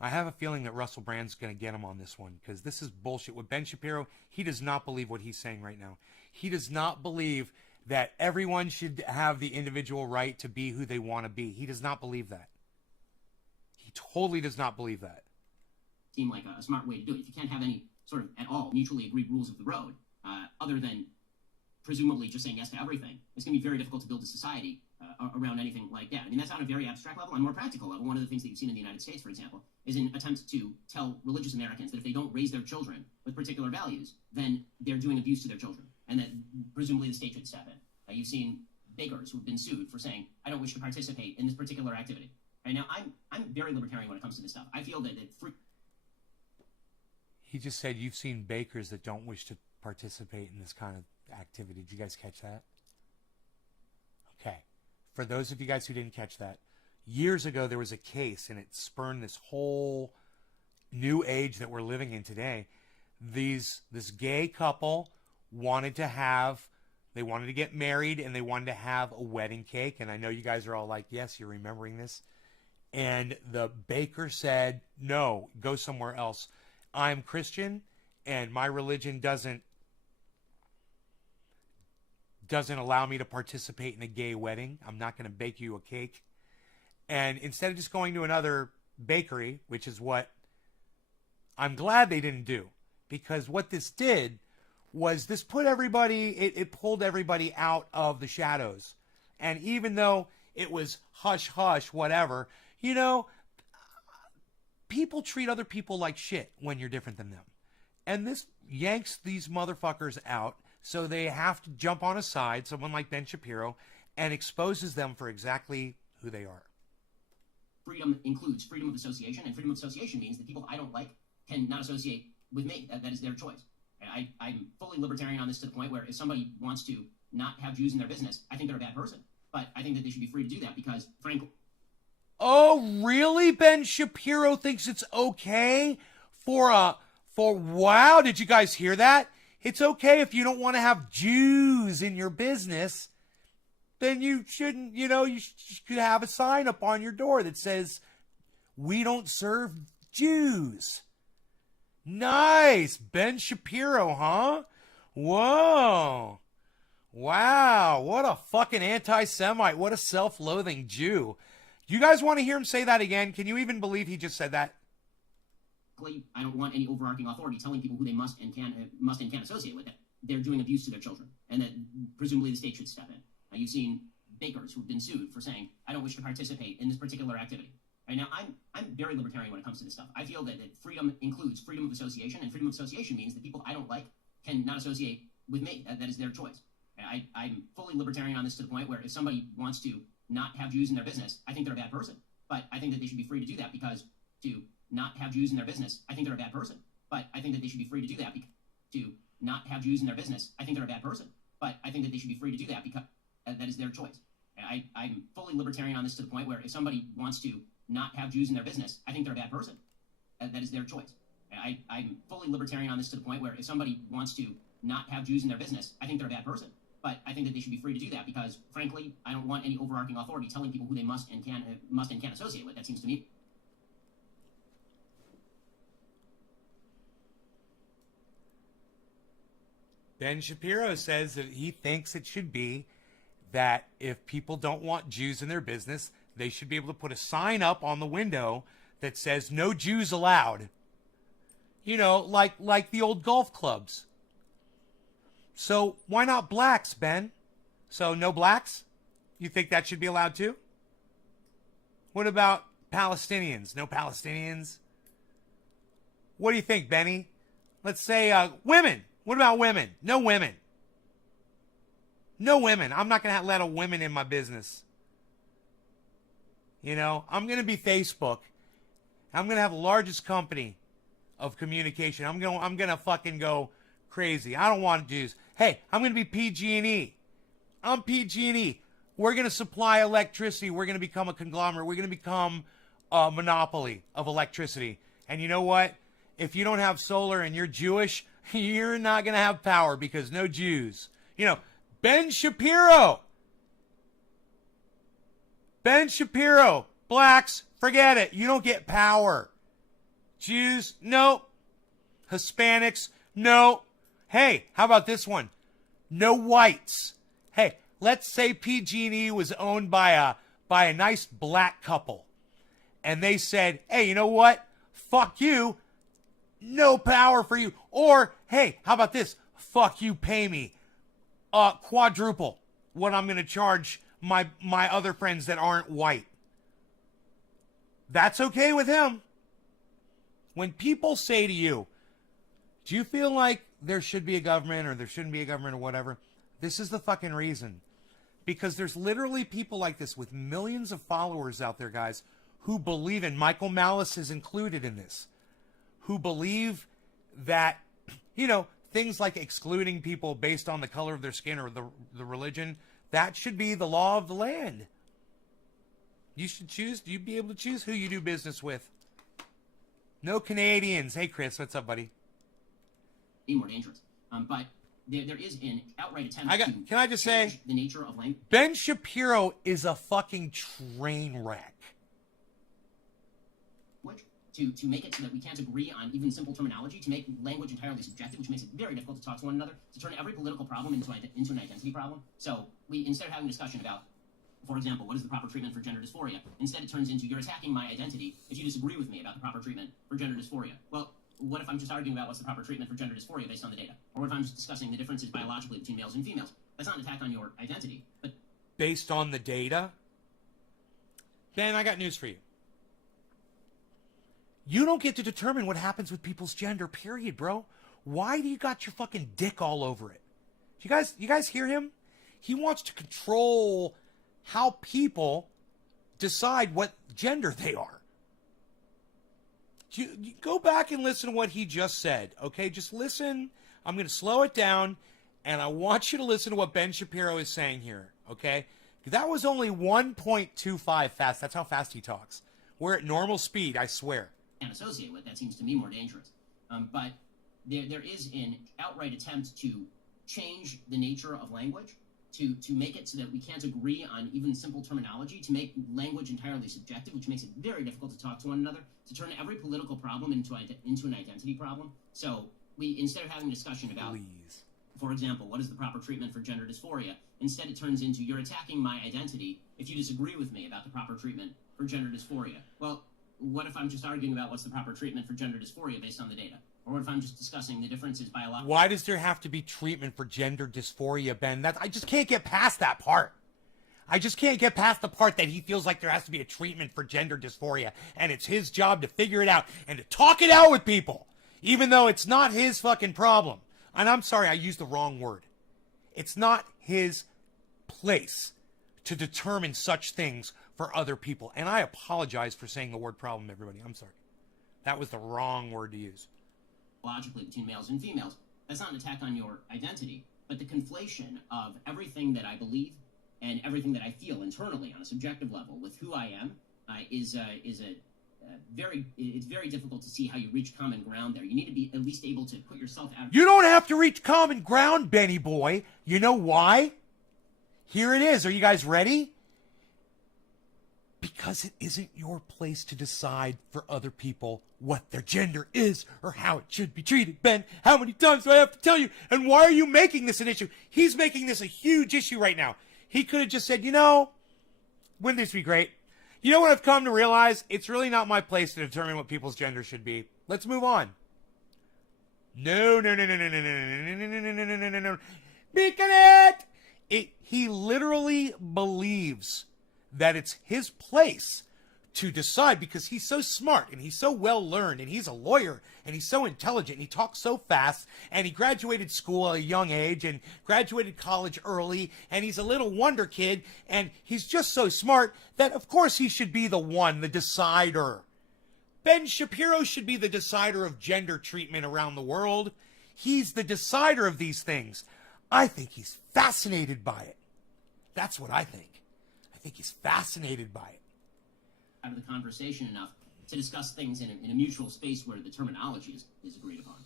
I have a feeling that Russell Brand's going to get him on this one, because this is bullshit. With Ben Shapiro, he does not believe what he's saying right now. He does not believe that everyone should have the individual right to be who they want to be. He does not believe that. He totally does not believe that. seem like a smart way to do it. If you can't have any sort of at all mutually agreed rules of the road, other than presumably just saying yes to everything, it's going to be very difficult to build a society around anything like that. I mean, that's on a very abstract level. On a more practical level, one of the things that you've seen in the United States, for example, is an attempt to tell religious Americans that if they don't raise their children with particular values, then they're doing abuse to their children, and that presumably the state should step in. You've seen bakers who've been sued for saying, I don't wish to participate in this particular activity. Right now, I'm very libertarian when it comes to this stuff. I feel that He just said you've seen bakers that don't wish to participate in this kind of activity. Did you guys catch that? Okay. For those of you guys who didn't catch that, years ago there was a case, and it spurned this whole new age that we're living in today. This gay couple wanted to get married, and they wanted to have a wedding cake. And I know you guys are all like, yes, you're remembering this. And the baker said, no, go somewhere else. I'm Christian, and my religion doesn't allow me to participate in a gay wedding. I'm not going to bake you a cake. And instead of just going to another bakery, which is what I'm glad they didn't do, because what this did was this put everybody, it pulled everybody out of the shadows. And even though it was hush hush, whatever, you know, people treat other people like shit when you're different than them. And this yanks these motherfuckers out, so they have to jump on a side, someone like Ben Shapiro, and exposes them for exactly who they are. Freedom includes freedom of association, and freedom of association means that people I don't like can not associate with me. That is their choice. And I'm fully libertarian on this, to the point where if somebody wants to not have Jews in their business, I think they're a bad person. But I think that they should be free to do that because, frankly... Oh, really? Ben Shapiro thinks it's okay wow, did you guys hear that? It's okay if you don't want to have Jews in your business, then you shouldn't, you could have a sign up on your door that says, we don't serve Jews. Nice. Ben Shapiro, huh? Whoa. Wow. What a fucking anti-Semite. What a self-loathing Jew. You guys want to hear him say that again? Can you even believe he just said that? I don't want any overarching authority telling people who they must and can't associate with it. They're doing abuse to their children, and that presumably the state should step in. You've seen bakers who've been sued for saying, I don't wish to participate in this particular activity. Right now, I'm very libertarian when it comes to this stuff. I feel that freedom includes freedom of association, and freedom of association means that people I don't like can not associate with me. That is their choice. I'm fully libertarian on this, to the point where if somebody wants to not have Jews in their business, I think they're a bad person. But I think that they should be free to do that because to not have Jews in their business, I think they're a bad person. But I think that they should be free to do that to not have Jews in their business, I think they're a bad person. But I think that they should be free to do that because that is their choice. I'm fully libertarian on this, to the point where if somebody wants to not have Jews in their business, I think they're a bad person. That is their choice. I'm fully libertarian on this, to the point where if somebody wants to not have Jews in their business, I think they're a bad person. But I think that they should be free to do that because, frankly, I don't want any overarching authority telling people who they must and can't associate with. That seems to me. Ben Shapiro says that he thinks it should be that if people don't want Jews in their business, they should be able to put a sign up on the window that says no Jews allowed. You know, like the old golf clubs. So why not blacks, Ben? So no blacks? You think that should be allowed too? What about Palestinians? No Palestinians? What do you think, Benny? Let's say women. What about women? No women. No women. I'm not going to let a woman in my business. You know, I'm going to be Facebook. I'm going to have the largest company of communication. I'm going to fucking go crazy. I don't want Jews. Hey, I'm going to be PG&E. I'm PG&E. We're going to supply electricity. We're going to become a conglomerate. We're going to become a monopoly of electricity. And you know what? If you don't have solar and you're Jewish, you're not going to have power because no Jews. You know, Ben Shapiro. Ben Shapiro. Blacks, forget it. You don't get power. Jews, no. Hispanics, no. Hey, how about this one? No whites. Hey, let's say PG&E was owned by a nice black couple. And they said, hey, you know what? Fuck you. No power for you. Or, hey, how about this? Fuck you, pay me quadruple what I'm going to charge my other friends that aren't white. That's okay with him. When people say to you, do you feel like there should be a government or there shouldn't be a government or whatever? This is the fucking reason. Because there's literally people like this with millions of followers out there, guys, who believe in, Michael Malice is included in this, who believe that, you know, things like excluding people based on the color of their skin or the religion, that should be the law of the land. You should choose, you'd be able to choose who you do business with. No Canadians. Hey, Chris, what's up, buddy? Be more dangerous. But there is an outright attempt can I just say, change the nature of language. Ben Shapiro is a fucking train wreck. To make it so that we can't agree on even simple terminology, to make language entirely subjective, which makes it very difficult to talk to one another, to turn every political problem into an identity problem. So we, instead of having a discussion about, for example, what is the proper treatment for gender dysphoria, instead it turns into, you're attacking my identity if you disagree with me about the proper treatment for gender dysphoria. Well, what if I'm just arguing about what's the proper treatment for gender dysphoria based on the data? Or what if I'm just discussing the differences biologically between males and females? That's not an attack on your identity, but... Based on the data? Ben, I got news for you. You don't get to determine what happens with people's gender, period, bro. Why do you got your fucking dick all over it? You guys hear him? He wants to control how people decide what gender they are. You go back and listen to what he just said, okay? Just listen. I'm going to slow it down, and I want you to listen to what Ben Shapiro is saying here, okay? That was only 1.25 fast. That's how fast he talks. We're at normal speed, I swear. And associate with, that seems to me more dangerous. But there is an outright attempt to change the nature of language, to make it so that we can't agree on even simple terminology, to make language entirely subjective, which makes it very difficult to talk to one another, to turn every political problem into an identity problem. So we, instead of having a discussion about, Please. For example, what is the proper treatment for gender dysphoria, instead it turns into, you're attacking my identity if you disagree with me about the proper treatment for gender dysphoria. Well, what if I'm just arguing about what's the proper treatment for gender dysphoria based on the data? Or what if I'm just discussing the differences biologically? Why does there have to be treatment for gender dysphoria, Ben? I just can't get past that part. I just can't get past the part that he feels like there has to be a treatment for gender dysphoria, and it's his job to figure it out and to talk it out with people, even though it's not his fucking problem. And I'm sorry, I used the wrong word. It's not his place to determine such things for other people. And I apologize for saying the word problem, everybody. I'm sorry. That was the wrong word to use. Logically between males and females. That's not an attack on your identity, but the conflation of everything that I believe and everything that I feel internally on a subjective level with who I am it's very difficult to see how you reach common ground there. You need to be at least able to put yourself out. You don't have to reach common ground, Benny boy. You know why? Here it is. Are you guys ready? Because it isn't your place to decide for other people what their gender is or how it should be treated. Ben, how many times do I have to tell you? And why are you making this an issue? He's making this a huge issue right now. He could have just said, you know, wouldn't this be great? You know what I've come to realize? It's really not my place to determine what people's gender should be. Let's move on. No. Beacon it! He literally believes that it's his place to decide because he's so smart and he's so well learned and he's a lawyer and he's so intelligent and he talks so fast and he graduated school at a young age and graduated college early and he's a little wonder kid and he's just so smart that of course he should be the one, the decider. Ben Shapiro should be the decider of gender treatment around the world. He's the decider of these things. I think he's fascinated by it. That's what I think. I think he's fascinated by it. Out of the conversation enough to discuss things in a mutual space where the terminology is agreed upon.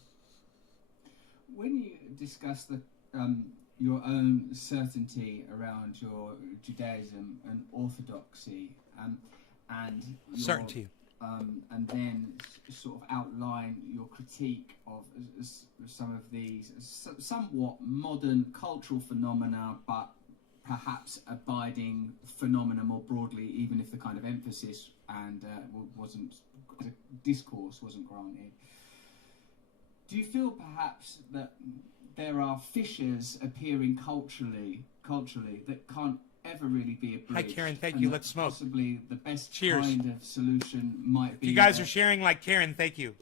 When you discuss your own certainty around your Judaism and orthodoxy, and your, certainty, and then sort of outline your critique of some of these somewhat modern cultural phenomena, but perhaps abiding phenomena more broadly, even if the kind of emphasis and discourse wasn't granted. Do you feel perhaps that there are fissures appearing culturally that can't ever really be Hi, bridged. Karen. Thank and you. that Let's smoke. Possibly the best Cheers. kind of solution might be. You guys are sharing like Karen. Thank you.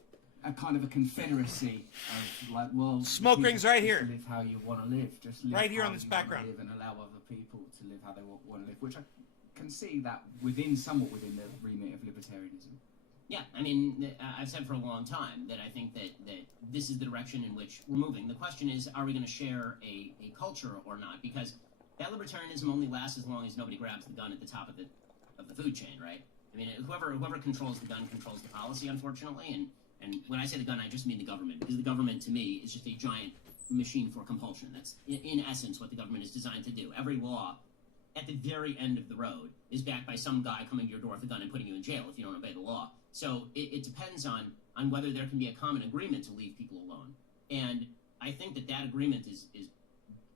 A kind of a confederacy of like, well, Smoke you rings just right get to here. Live how you want to live. Just live Right here how on this you wanna background. live and allow other people to live how they want to live, which I can see that somewhat within the remit of libertarianism. Yeah, I mean, I've said for a long time that I think that this is the direction in which we're moving. The question is, are we going to share a culture or not? Because that libertarianism only lasts as long as nobody grabs the gun at the top of the food chain, right? I mean, whoever controls the gun controls the policy, unfortunately. And when I say the gun, I just mean the government, because the government, to me, is just a giant machine for compulsion. That's, in essence, what the government is designed to do. Every law, at the very end of the road, is backed by some guy coming to your door with a gun and putting you in jail if you don't obey the law. So it depends on whether there can be a common agreement to leave people alone. And I think that agreement is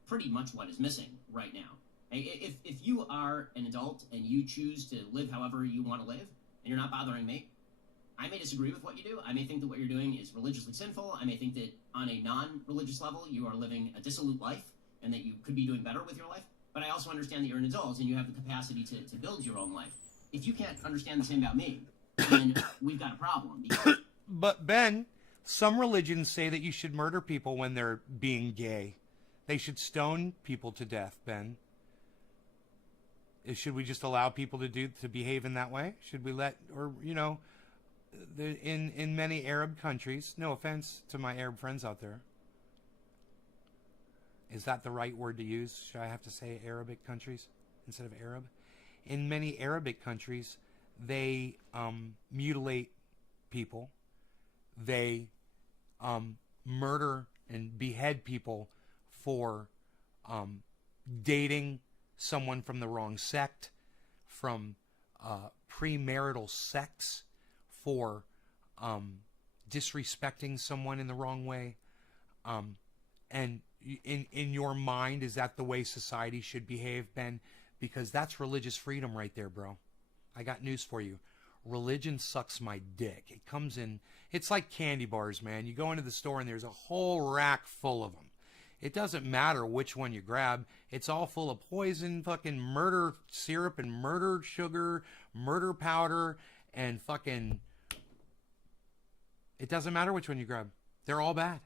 pretty much what is missing right now. If you are an adult and you choose to live however you want to live, and you're not bothering me, I may disagree with what you do. I may think that what you're doing is religiously sinful. I may think that on a non-religious level, you are living a dissolute life and that you could be doing better with your life. But I also understand that you're an adult and you have the capacity to build your own life. If you can't understand the same about me, then we've got a problem. But Ben, some religions say that you should murder people when they're being gay. They should stone people to death, Ben. Should we just allow people to behave in that way? Should we let, or, you know, in many Arab countries, no offense to my Arab friends out there, is that the right word to use? Should I have to say Arabic countries instead of Arab? In many Arabic countries, they mutilate people. They murder and behead people for dating someone from the wrong sect, from premarital sex, for disrespecting someone in the wrong way. And in your mind, is that the way society should behave, Ben? Because that's religious freedom right there, bro. I got news for you. Religion sucks my dick. It comes in, it's like candy bars, man. You go into the store and there's a whole rack full of them. It doesn't matter which one you grab. It's all full of poison, fucking murder syrup and murder sugar, murder powder, and fucking... It doesn't matter which one you grab. They're all bad.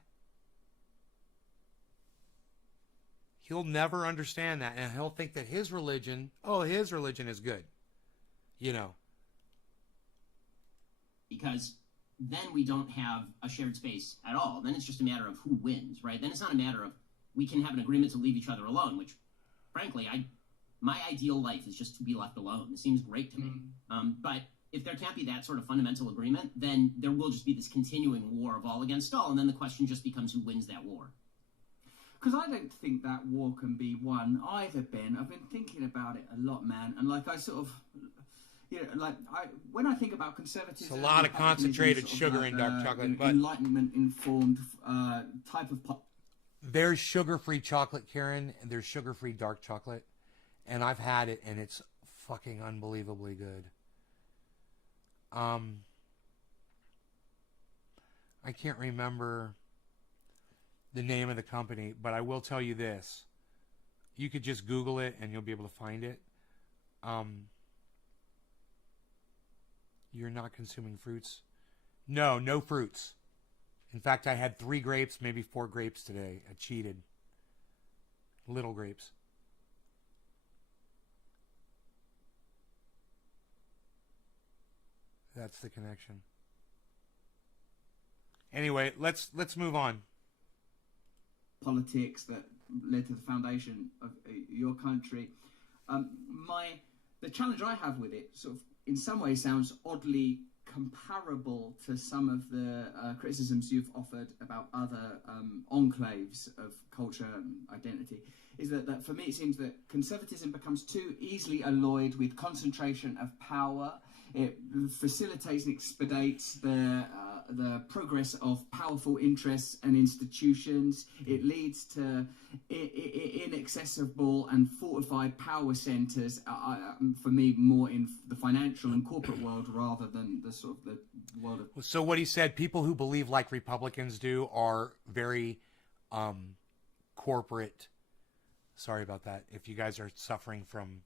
He'll never understand that, and he'll think that his religion is good. You know. Because then we don't have a shared space at all. Then it's just a matter of who wins, right? Then it's not a matter of we can have an agreement to leave each other alone, which, frankly, my ideal life is just to be left alone. It seems great to me. But if there can't be that sort of fundamental agreement, then there will just be this continuing war of all against all, and then the question just becomes who wins that war. Because I don't think that war can be won either, Ben. I've been thinking about it a lot, man, and like I sort of... You know, like when I think about conservatism, it's a lot of concentrated sugar in dark chocolate, but enlightenment-informed type of there's sugar-free chocolate, Karen, and there's sugar-free dark chocolate, and I've had it, and it's fucking unbelievably good. I can't remember the name of the company, but I will tell you this: you could just Google it, and you'll be able to find it. You're not consuming fruits? No fruits. In fact, I had 3 grapes, maybe 4 grapes today. I cheated. Little grapes. That's the connection. Anyway, let's move on. Politics that led to the foundation of your country. The challenge I have with it sort of in some ways sounds oddly comparable to some of the criticisms you've offered about other enclaves of culture and identity, is that for me it seems that conservatism becomes too easily alloyed with concentration of power. It facilitates and expedites the progress of powerful interests and institutions. It leads to inaccessible and fortified power centres, for me, more in the financial and corporate world rather than the sort of the world of... So what he said, people who believe like Republicans do are very corporate. Sorry about that. If you guys are suffering from,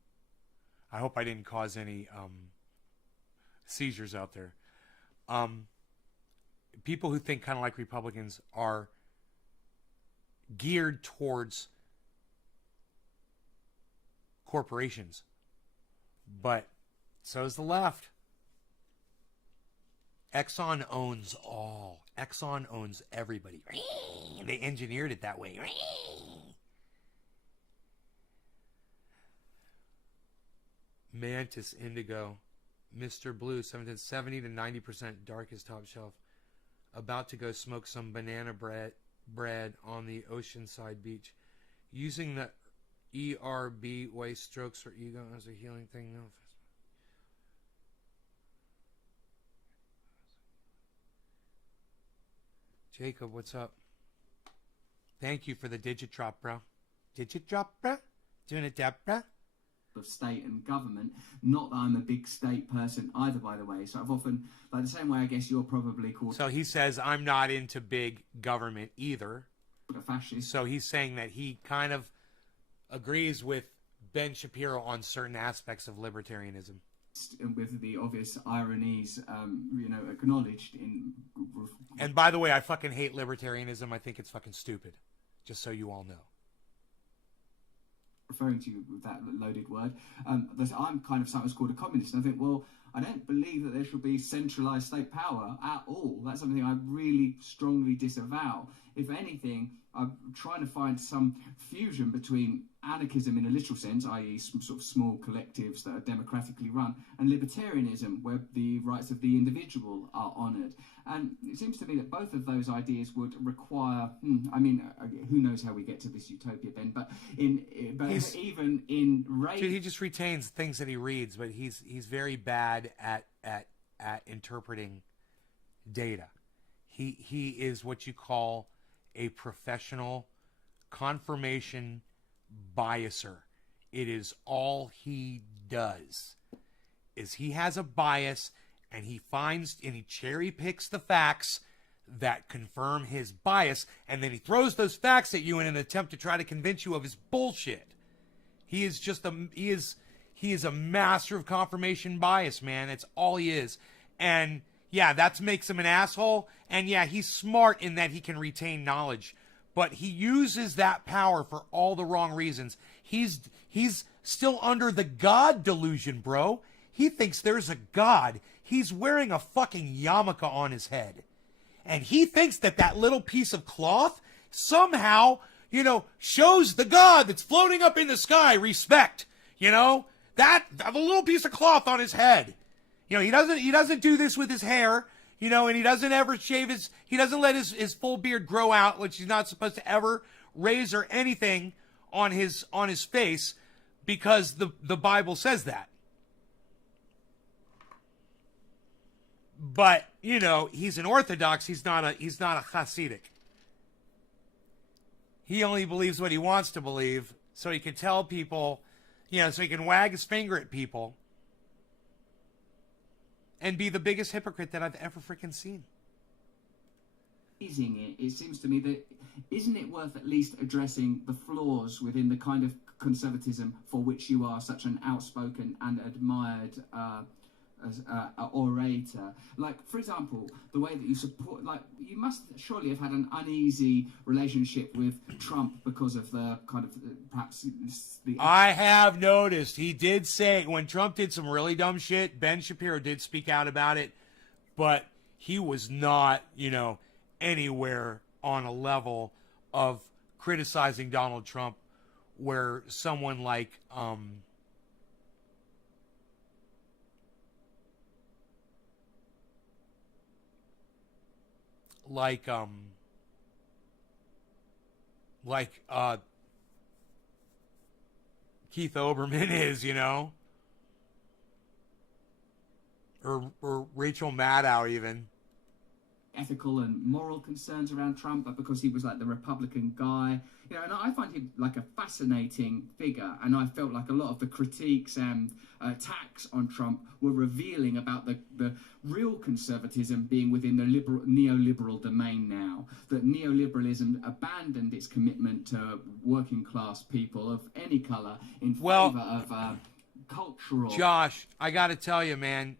I hope I didn't cause any seizures out there. People who think kind of like Republicans are geared towards corporations, but so is the left. Exxon owns all. Exxon owns everybody. They engineered it that way. Mantis Indigo, Mr. Blue, 70 to 90% darkest top shelf. About to go smoke some banana bread on the oceanside beach. Using the ERB waist strokes for ego as a healing thing. No. Jacob, what's up? Thank you for the digit drop, bro. Digit drop, bro? Doing it, bro? Of state and government. Not that I'm a big state person either, by the way. So I've often, like the same way I guess you're probably called So he says, I'm not into big government either. a fascist. So he's saying that he kind of agrees with Ben Shapiro on certain aspects of libertarianism. And with the obvious ironies, acknowledged in. And by the way, I fucking hate libertarianism. I think it's fucking stupid. Just so you all know. Referring to you with that loaded word, that I'm kind of sometimes called a communist, and I think, well, I don't believe that there should be centralised state power at all. That's something I really strongly disavow. If anything, I'm trying to find some fusion between anarchism in a literal sense, i.e. some sort of small collectives that are democratically run, and libertarianism, where the rights of the individual are honoured. And it seems to me that both of those ideas would require, who knows how we get to this utopia, Ben, but even in race... Dude, he just retains things that he reads, but he's very bad at interpreting data. He is what you call a professional confirmation biaser. It is all he does. Is he has a bias, and he finds and he cherry picks the facts that confirm his bias, and then he throws those facts at you in an attempt to try to convince you of his bullshit. He is just he is a master of confirmation bias, man. That's all he is. And yeah, that makes him an asshole. And yeah, he's smart in that he can retain knowledge, but he uses that power for all the wrong reasons. He's still under the God delusion, bro. He thinks there's a God. He's wearing a fucking yarmulke on his head. And he thinks that little piece of cloth somehow, shows the God that's floating up in the sky respect. That the little piece of cloth on his head. He doesn't do this with his hair, and he doesn't ever he doesn't let his full beard grow out, which he's not supposed to ever raise or anything on his face, because the Bible says that. But, he's an Orthodox, he's not a Hasidic. He only believes what he wants to believe, so he can tell people, so he can wag his finger at people and be the biggest hypocrite that I've ever freaking seen. It seems to me that isn't it worth at least addressing the flaws within the kind of conservatism for which you are such an outspoken and admired orator? Like, for example, the way that you support, you must surely have had an uneasy relationship with Trump because of the kind of perhaps the... I have noticed he did say when Trump did some really dumb shit, Ben Shapiro did speak out about it, but he was not, anywhere on a level of criticizing Donald Trump where someone like Keith Olbermann is, or Rachel Maddow even. ethical and moral concerns around Trump, but because he was like the Republican guy. You know, and I find him like a fascinating figure, and I felt like a lot of the critiques and attacks on Trump were revealing about the real conservatism being within the neoliberal domain now. That neoliberalism abandoned its commitment to working class people of any colour in favour of cultural. Josh, I got to tell you, man,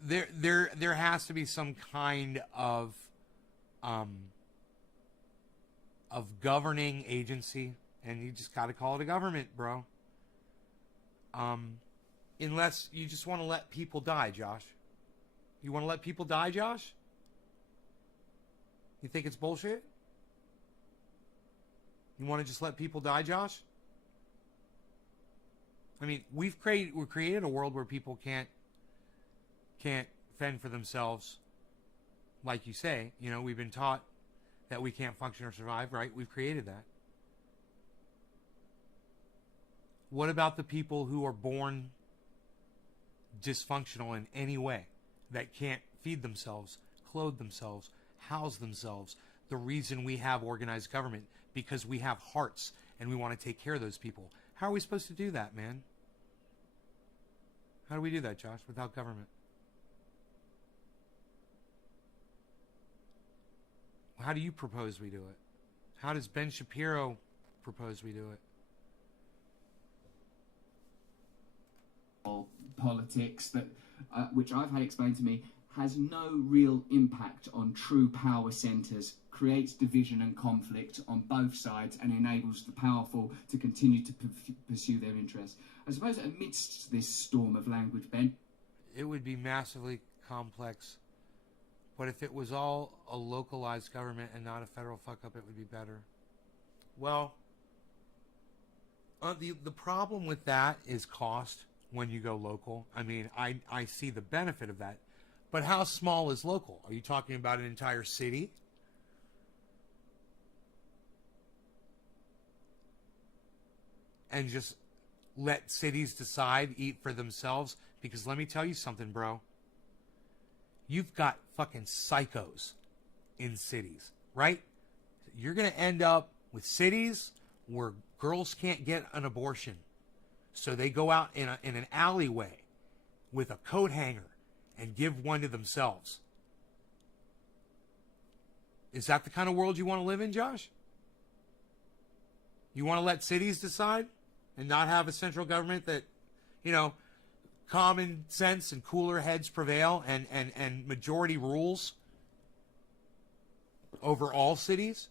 there has to be some kind of governing agency, and you just got to call it a government, bro. Unless you just want to let people die, Josh. You want to let people die, Josh? You think it's bullshit? You want to just let people die, Josh? I mean, we've created a world where people can't fend for themselves, like you say. You know, we've been taught that we can't function or survive, right? We've created that. What about the people who are born dysfunctional in any way, that can't feed themselves, clothe themselves, house themselves? The reason we have organized government, because we have hearts and we want to take care of those people. How are we supposed to do that, man? How do we do that, Josh, without government? How do you propose we do it? How does Ben Shapiro propose we do it? Politics that, which I've had explained to me, has no real impact on true power centres, creates division and conflict on both sides, and enables the powerful to continue to pursue their interests. I suppose amidst this storm of language, Ben, it would be massively complex. But if it was all a localized government and not a federal fuck-up, it would be better. Well, the problem with that is cost when you go local. I mean, I see the benefit of that. But how small is local? Are you talking about an entire city? And just let cities decide, eat for themselves? Because let me tell you something, bro. You've got fucking psychos in cities, right? You're going to end up with cities where girls can't get an abortion. So they go out in an alleyway with a coat hanger and give one to themselves. Is that the kind of world you want to live in, Josh? You want to let cities decide and not have a central government that, you know, common sense and cooler heads prevail and majority rules over all cities?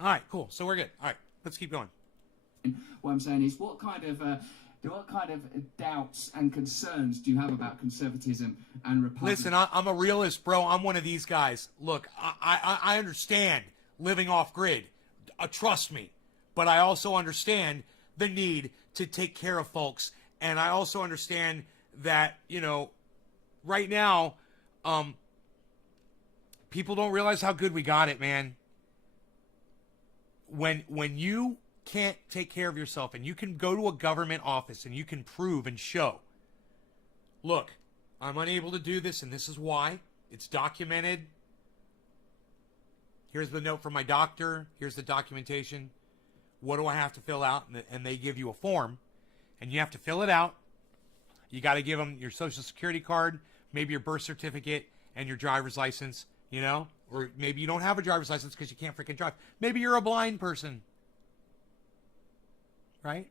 All right, cool. So we're good. All right, let's keep going. What I'm saying is, what kind of doubts and concerns do you have about conservatism and republicanism? Listen, I'm a realist, bro. I'm one of these guys. Look, I understand living off grid. Trust me. But I also understand the need to take care of folks. And I also understand that, you know, right now, people don't realize how good we got it, man. When you can't take care of yourself and you can go to a government office and you can prove and show, look, I'm unable to do this and this is why. It's documented. Here's the note from my doctor. Here's the documentation. What do I have to fill out? And they give you a form and you have to fill it out. You got to give them your social security card, maybe your birth certificate and your driver's license, you know? Or maybe you don't have a driver's license because you can't freaking drive. Maybe you're a blind person. Right?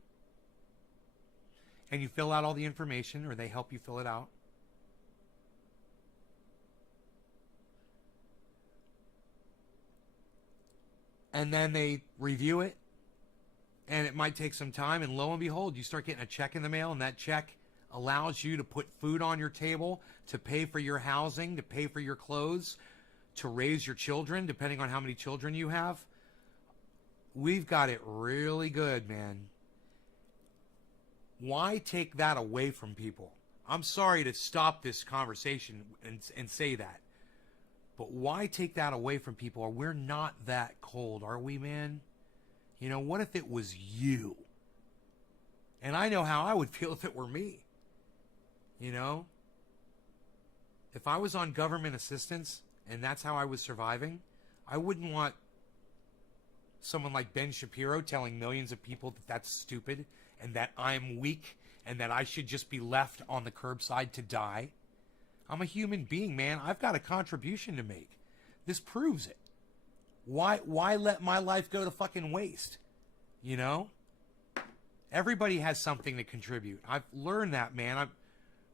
And you fill out all the information, or they help you fill it out. And then they review it. And it might take some time. And lo and behold, you start getting a check in the mail. And that check allows you to put food on your table, to pay for your housing, to pay for your clothes, to raise your children, depending on how many children you have. We've got it really good, man. Why take that away from people? I'm sorry to stop this conversation and say that. But why take that away from people? We're not that cold, are we, man? You know, what if it was you? And I know how I would feel if it were me. You know? If I was on government assistance and that's how I was surviving, I wouldn't want someone like Ben Shapiro telling millions of people that that's stupid and that I'm weak and that I should just be left on the curbside to die. I'm a human being, man. I've got a contribution to make. This proves it. Why let my life go to fucking waste? You know? Everybody has something to contribute. I've learned that, man. I'm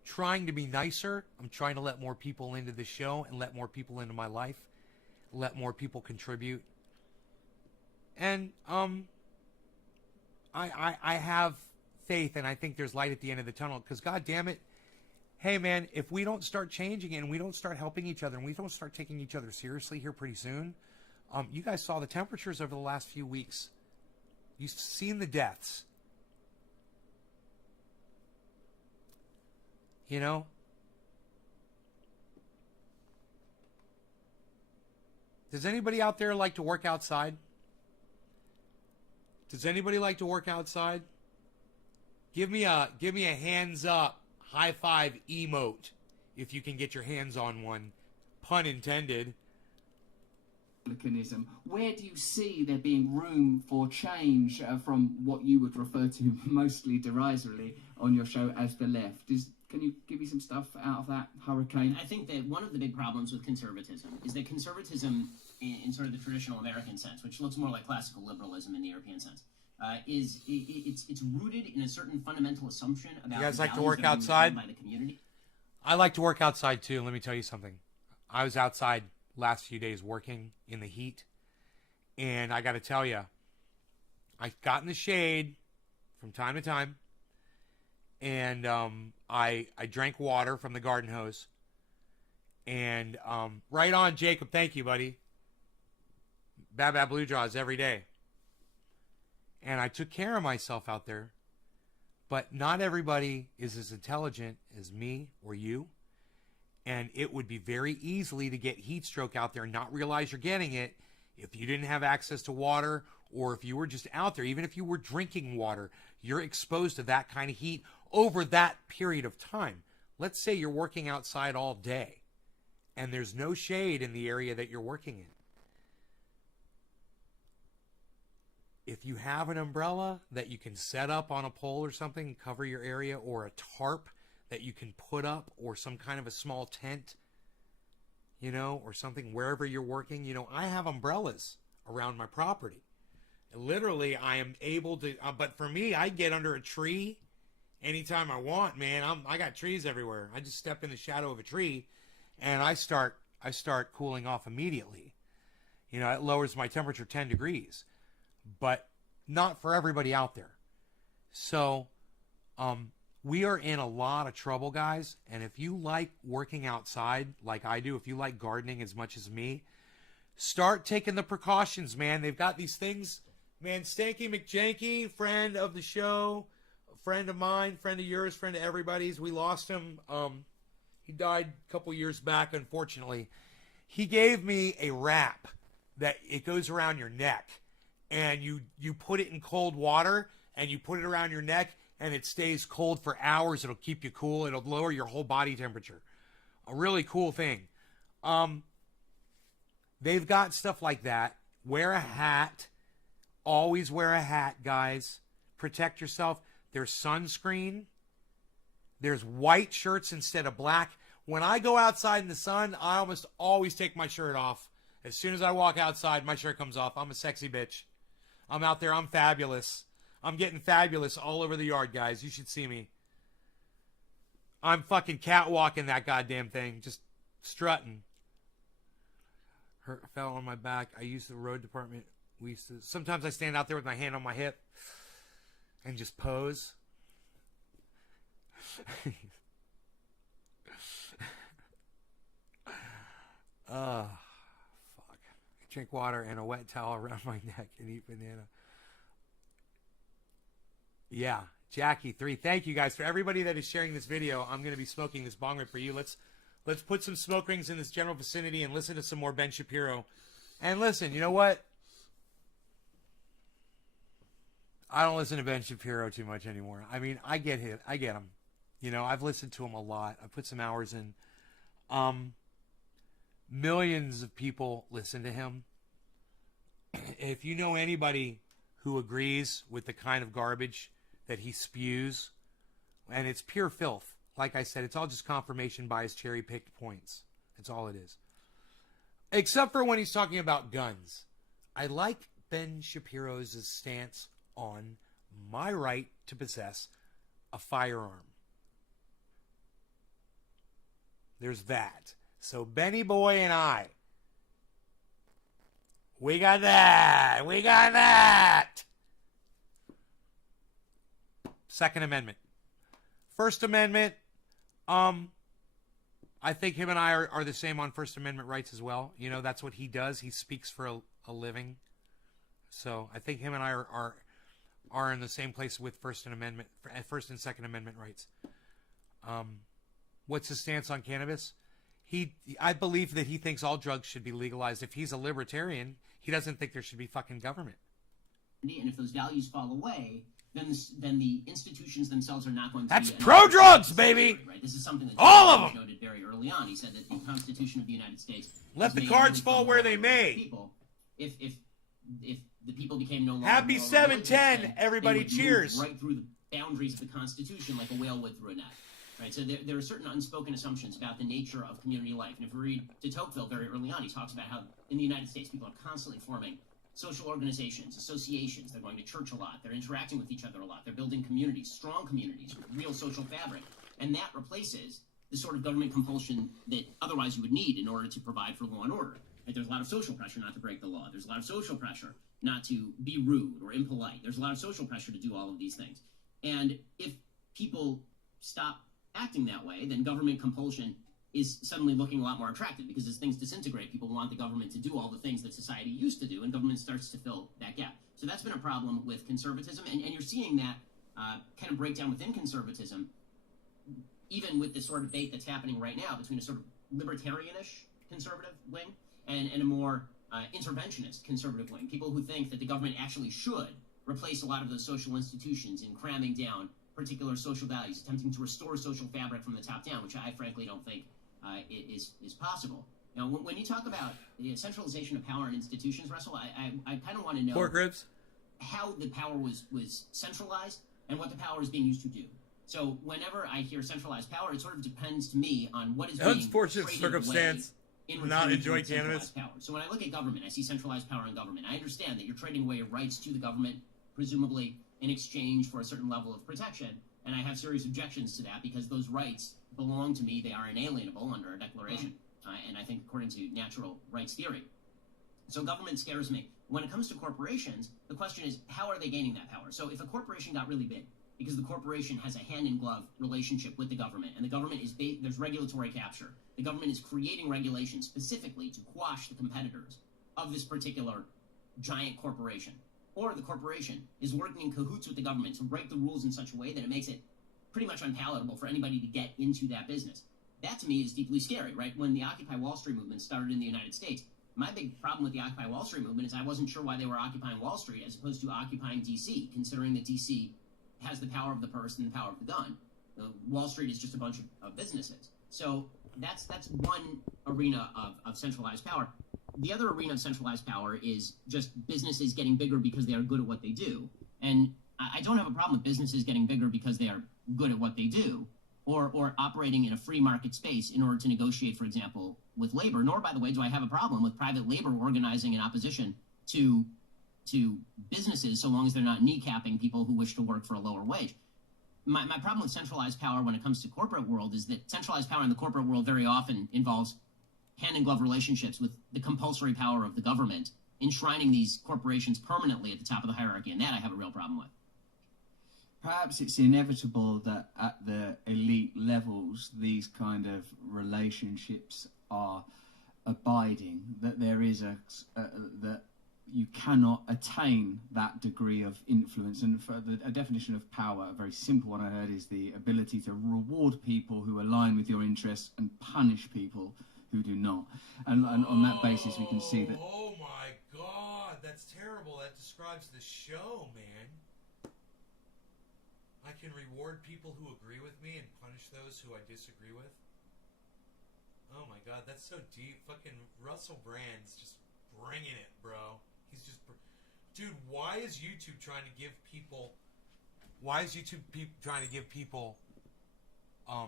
trying to be nicer. I'm trying to let more people into the show and let more people into my life. Let more people contribute. And I have faith, and I think there's light at the end of the tunnel. Because, God damn it, hey, man, if we don't start changing and we don't start helping each other and we don't start taking each other seriously here pretty soon, you guys saw the temperatures over the last few weeks. You've seen the deaths. You know? Does anybody out there like to work outside? Does anybody like to work outside? Give me a hands up, high five emote if you can get your hands on one. Pun intended. Mechanism. Where do you see there being room for change from what you would refer to mostly derisively on your show as the left? Can you give me some stuff out of that hurricane? I think that one of the big problems with conservatism is that conservatism, in sort of the traditional American sense, which looks more like classical liberalism in the European sense, it's rooted in a certain fundamental assumption about. You guys like to values work that are being outside? held by the community. I like to work outside too. Let me tell you something. I was outside last few days working in the heat, and I got to tell you, I got in the shade from time to time, and I drank water from the garden hose, and right on, Jacob. Thank you, buddy. Bad Blue Jaws every day, and I took care of myself out there. But not everybody is as intelligent as me or you. And it would be very easily to get heat stroke out there and not realize you're getting it if you didn't have access to water, or if you were just out there. Even if you were drinking water, you're exposed to that kind of heat over that period of time. Let's say you're working outside all day and there's no shade in the area that you're working in. If you have an umbrella that you can set up on a pole or something, cover your area, or a tarp that you can put up, or some kind of a small tent, you know, or something wherever you're working. You know, I have umbrellas around my property. And literally, I am able to, but for me, I get under a tree anytime I want, man. I got trees everywhere. I just step in the shadow of a tree and I start cooling off immediately. You know, it lowers my temperature 10 degrees, but not for everybody out there. So, we are in a lot of trouble, guys. And if you like working outside like I do, if you like gardening as much as me, start taking the precautions, man. They've got these things, man. Stanky McJanky, friend of the show, friend of mine, friend of yours, friend of everybody's. We lost him. He died a couple years back, unfortunately. He gave me a wrap that it goes around your neck, and you put it in cold water, and you put it around your neck, and it stays cold for hours. It'll keep you cool. It'll lower your whole body temperature. A really cool thing. They've got stuff like that. Wear a hat. Always wear a hat, guys. Protect yourself. There's sunscreen. There's white shirts instead of black. When I go outside in the sun, I almost always take my shirt off. As soon as I walk outside, my shirt comes off. I'm a sexy bitch. I'm out there. I'm fabulous. I'm getting fabulous all over the yard, guys. You should see me. I'm fucking catwalking that goddamn thing. Just strutting. Fell on my back. I used the road department. Sometimes I stand out there with my hand on my hip and just pose. Fuck. Drink water and a wet towel around my neck and eat banana. Yeah, Jackie 3. Thank you guys for everybody that is sharing this video. I'm going to be smoking this bong rip for you. Let's put some smoke rings in this general vicinity and listen to some more Ben Shapiro. And listen, you know what? I don't listen to Ben Shapiro too much anymore. I mean, I get him. You know, I've listened to him a lot. I put some hours in. Millions of people listen to him. If you know anybody who agrees with the kind of garbage that he spews, and it's pure filth. Like I said, it's all just confirmation bias, cherry-picked points. That's all it is. Except for when he's talking about guns. I like Ben Shapiro's stance on my right to possess a firearm. There's that. So Benny Boy and I, we got that. We got that. Second Amendment. First Amendment, I think him and I are the same on First Amendment rights as well. You know, that's what he does. He speaks for a living. So I think him and I are in the same place with First and Second Amendment rights. What's his stance on cannabis? I believe that he thinks all drugs should be legalized. If he's a libertarian, he doesn't think there should be fucking government. And if those values fall away, then the institutions themselves are not going to That's be pro-drugs, baby! Right? This is something that all of them noted very early on. He said that the Constitution of the United States let the cards fall where they may. People, if the people became no longer Happy more 710, religious, everybody they would cheers. move right through the boundaries of the Constitution like a whale would through a net. Right, so there are certain unspoken assumptions about the nature of community life. And if we read de Tocqueville very early on, he talks about how in the United States people are constantly forming social organizations, associations. They're going to church a lot. They're interacting with each other a lot. They're building communities, strong communities with real social fabric. And that replaces the sort of government compulsion that otherwise you would need in order to provide for law and order. Right, there's a lot of social pressure not to break the law. There's a lot of social pressure not to be rude or impolite. There's a lot of social pressure to do all of these things. And if people stop acting that way, then government compulsion is suddenly looking a lot more attractive, because as things disintegrate, people want the government to do all the things that society used to do, and government starts to fill that gap. So that's been a problem with conservatism, and you're seeing that kind of break down within conservatism, even with this sort of debate that's happening right now between a sort of libertarianish conservative wing and a more interventionist conservative wing. People who think that the government actually should replace a lot of those social institutions in cramming down particular social values, attempting to restore social fabric from the top down, which I frankly don't think is possible. Now, when you talk about the centralization of power in institutions, Russell, I kind of want to know Pork ribs? How the power was centralized and what the power is being used to do. So whenever I hear centralized power, it sort of depends to me on what is being Unfortunate traded circumstance. away in Not return for enjoying centralized cannabis. power. So when I look at government, I see centralized power in government. I understand that you're trading away your rights to the government, presumably in exchange for a certain level of protection. And I have serious objections to that, because those rights belong to me. They are inalienable under a declaration. And I think according to natural rights theory. So government scares me. When it comes to corporations, the question is, how are they gaining that power? So if a corporation got really big, because the corporation has a hand-in-glove relationship with the government, and the government is there's regulatory capture. The government is creating regulations specifically to quash the competitors of this particular giant corporation. Or the corporation is working in cahoots with the government to break the rules in such a way that it makes it pretty much unpalatable for anybody to get into that business. That, to me, is deeply scary, right? When the Occupy Wall Street movement started in the United States, my big problem with the Occupy Wall Street movement is I wasn't sure why they were occupying Wall Street as opposed to occupying D.C., considering that D.C. has the power of the purse and the power of the gun. Wall Street is just a bunch of businesses. So that's one arena of centralized power. The other arena of centralized power is just businesses getting bigger because they are good at what they do. And I don't have a problem with businesses getting bigger because they are good at what they do, or operating in a free market space in order to negotiate, for example, with labor. Nor, by the way, do I have a problem with private labor organizing in opposition to businesses, so long as they're not kneecapping people who wish to work for a lower wage. My problem with centralized power when it comes to corporate world is that centralized power in the corporate world very often involves hand-in-glove relationships with the compulsory power of the government, enshrining these corporations permanently at the top of the hierarchy, and that I have a real problem with. Perhaps it's inevitable that at the elite levels, these kind of relationships are abiding, that there is that you cannot attain that degree of influence. And for a definition of power, a very simple one I heard, is the ability to reward people who align with your interests and punish people who do not. And on that basis, we can see that. Oh my God, that's terrible. That describes the show, man. I can reward people who agree with me and punish those who I disagree with. Oh my god, that's so deep. Fucking Russell Brand's just bringing it, bro. He's just... Dude, why is YouTube trying to give people... Why is YouTube trying to give people... What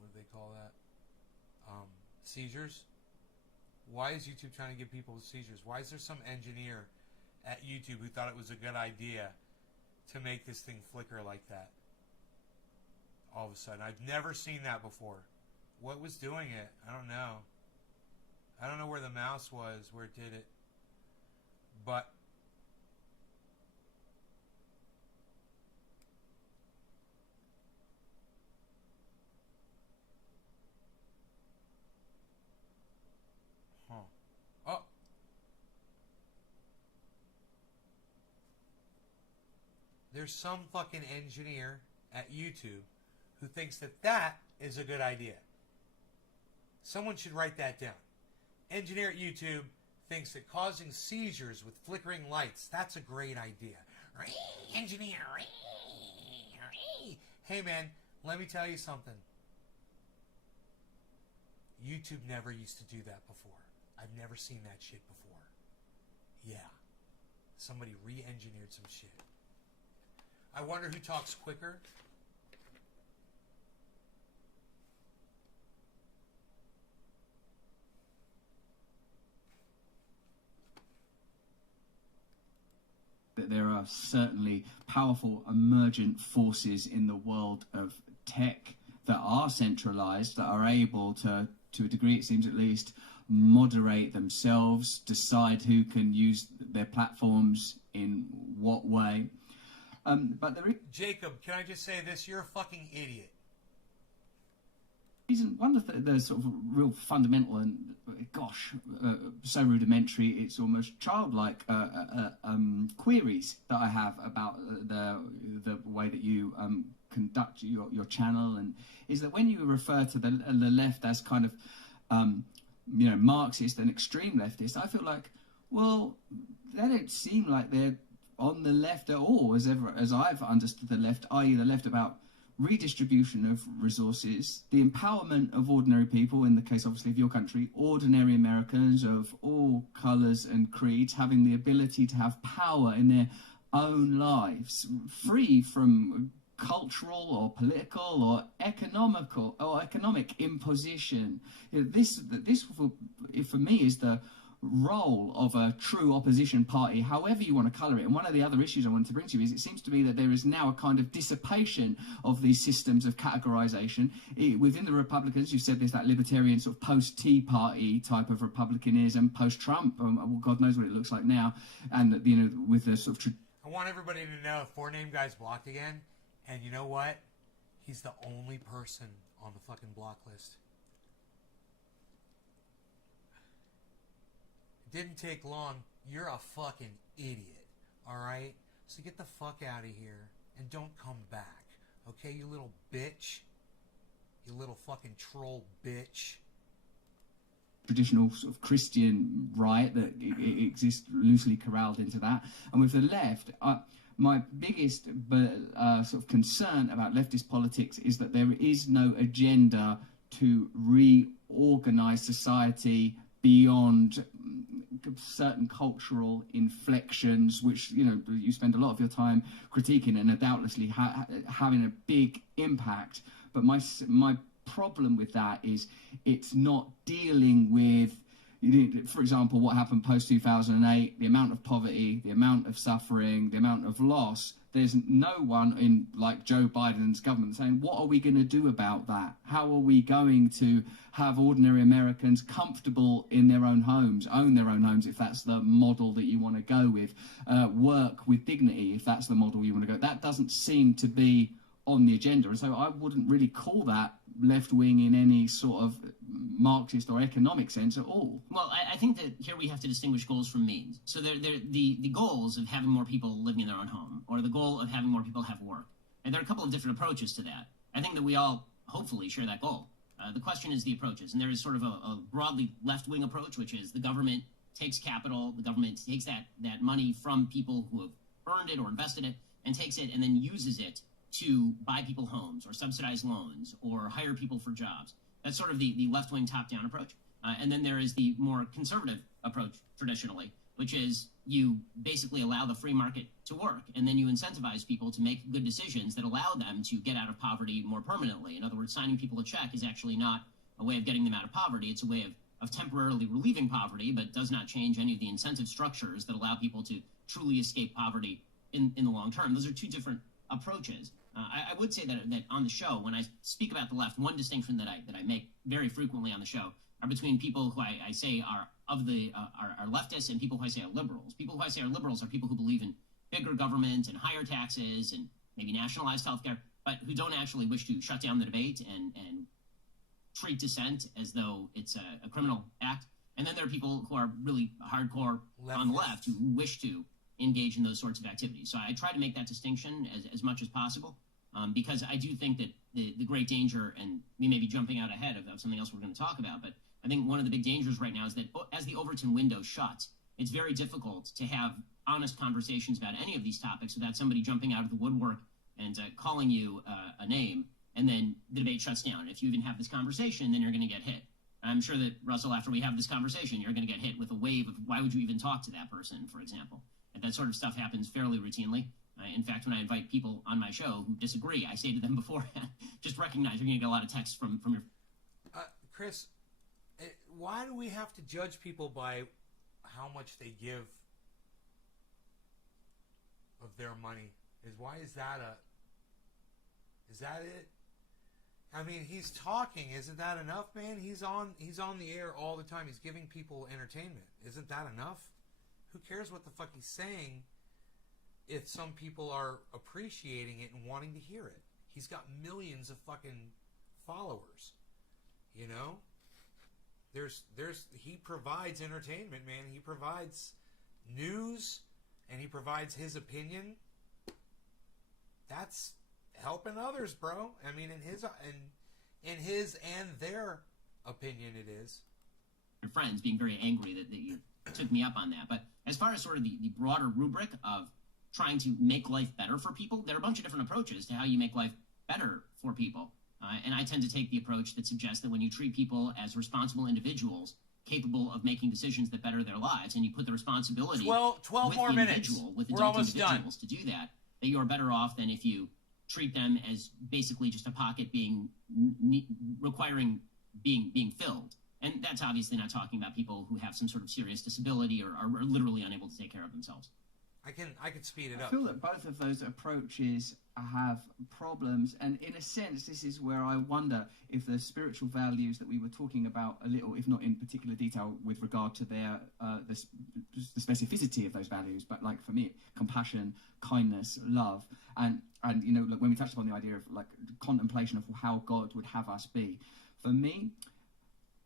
do they call that? Seizures? Why is YouTube trying to give people seizures? Why is there some engineer at YouTube who thought it was a good idea to make this thing flicker like that? All of a sudden. I've never seen that before. What was doing it? I don't know. I don't know where the mouse was, where it did it. But oh. There's some fucking engineer at YouTube who thinks that that is a good idea. Someone should write that down. Engineer at YouTube thinks that causing seizures with flickering lights, that's a great idea. Engineer. Hey man, let me tell you something. YouTube never used to do that before. I've never seen that shit before. Yeah. Somebody re-engineered some shit. I wonder who talks quicker. That there are certainly powerful emergent forces in the world of tech that are centralized, that are able to a degree it seems at least, moderate themselves, decide who can use their platforms in what way. But there is... Jacob, can I just say this? You're a fucking idiot. One of the sort of real fundamental and, so rudimentary, it's almost childlike queries that I have about the way that you conduct your channel, and is that when you refer to the left as kind of Marxist and extreme leftist, I feel like, well, they don't seem like they're on the left at all, as I've understood the left, i.e. the left about redistribution of resources, the empowerment of ordinary people, in the case obviously of your country, ordinary Americans of all colours and creeds, having the ability to have power in their own lives, free from cultural or political or economic imposition. This for me is the role of a true opposition party, however you want to colour it. And one of the other issues I wanted to bring to you is it seems to me that there is now a kind of dissipation of these systems of categorisation. Within the Republicans, you said there's that libertarian sort of post-Tea Party type of Republicanism, post-Trump, God knows what it looks like now, and with the sort of... I want everybody to know 4Name Guy's blocked again, and you know what? He's the only person on the fucking block list. Didn't take long. You're a fucking idiot, alright? So get the fuck out of here and don't come back, okay, you little bitch? You little fucking troll bitch. Traditional sort of Christian right that exists loosely corralled into that. And with the left, my biggest sort of concern about leftist politics is that there is no agenda to reorganise society beyond certain cultural inflections, which you spend a lot of your time critiquing and are doubtlessly having a big impact. But my problem with that is it's not dealing with, for example, what happened post-2008, the amount of poverty, the amount of suffering, the amount of loss. There's no one in, like, Joe Biden's government saying, what are we going to do about that? How are we going to have ordinary Americans comfortable in their own homes, own their own homes if that's the model that you want to go with, work with dignity if that's the model you want to go? That doesn't seem to be on the agenda, and so I wouldn't really call that left-wing in any sort of Marxist or economic sense at all. Well, I think that here we have to distinguish goals from means. So the goals of having more people living in their own home, or the goal of having more people have work. And there are a couple of different approaches to that. I think that we all hopefully share that goal. The question is the approaches. And there is sort of a broadly left-wing approach, which is the government takes capital, the government takes that money from people who have earned it or invested it, and takes it and then uses it to buy people homes or subsidize loans or hire people for jobs. That's sort of the left-wing top-down approach. And then there is the more conservative approach traditionally, which is you basically allow the free market to work, and then you incentivize people to make good decisions that allow them to get out of poverty more permanently. In other words, signing people a check is actually not a way of getting them out of poverty. It's a way of temporarily relieving poverty, but does not change any of the incentive structures that allow people to truly escape poverty in the long term. Those are two different approaches. I would say that on the show, when I speak about the left, one distinction that I make very frequently on the show are between people who I say are leftists and people who I say are liberals. People who I say are liberals are people who believe in bigger government and higher taxes and maybe nationalized healthcare, but who don't actually wish to shut down the debate and treat dissent as though it's a criminal act. And then there are people who are really hardcore on the left who wish to engage in those sorts of activities. So I try to make that distinction as much as possible, because I do think that the great danger, and we may be jumping out ahead of something else we're going to talk about, but I think one of the big dangers right now is that as the Overton window shuts, it's very difficult to have honest conversations about any of these topics without somebody jumping out of the woodwork and calling you a name, and then the debate shuts down. If you even have this conversation, then you're going to get hit. I'm sure that, Russell, after we have this conversation, you're going to get hit with a wave of why would you even talk to that person, for example. And that sort of stuff happens fairly routinely. In fact, when I invite people on my show who disagree, I say to them beforehand, just recognize you're going to get a lot of text from your... Chris, why do we have to judge people by how much they give of their money? Is that it? I mean, he's talking. Isn't that enough, man? He's on the air all the time. He's giving people entertainment. Isn't that enough? Who cares what the fuck he's saying if some people are appreciating it and wanting to hear it? He's got millions of fucking followers. You know? He provides entertainment, man. He provides news, and he provides his opinion. That's helping others, bro. I mean, in his and their opinion, it is. Your friends being very angry that you took me up on that. But as far as sort of the broader rubric of trying to make life better for people, there are a bunch of different approaches to how you make life better for people. And I tend to take the approach that suggests that when you treat people as responsible individuals capable of making decisions that better their lives, and you put the responsibility 12 with more the minutes. individual, with We're adult almost individuals to do that you are better off than if you treat them as basically just a pocket requiring being filled. And that's obviously not talking about people who have some sort of serious disability or are literally unable to take care of themselves. I can speed it up. I feel that both of those approaches have problems, and in a sense, this is where I wonder if the spiritual values that we were talking about a little, if not in particular detail, with regard to their the specificity of those values, but like for me, compassion, kindness, love, and you know, like when we touched upon the idea of like contemplation of how God would have us be, for me,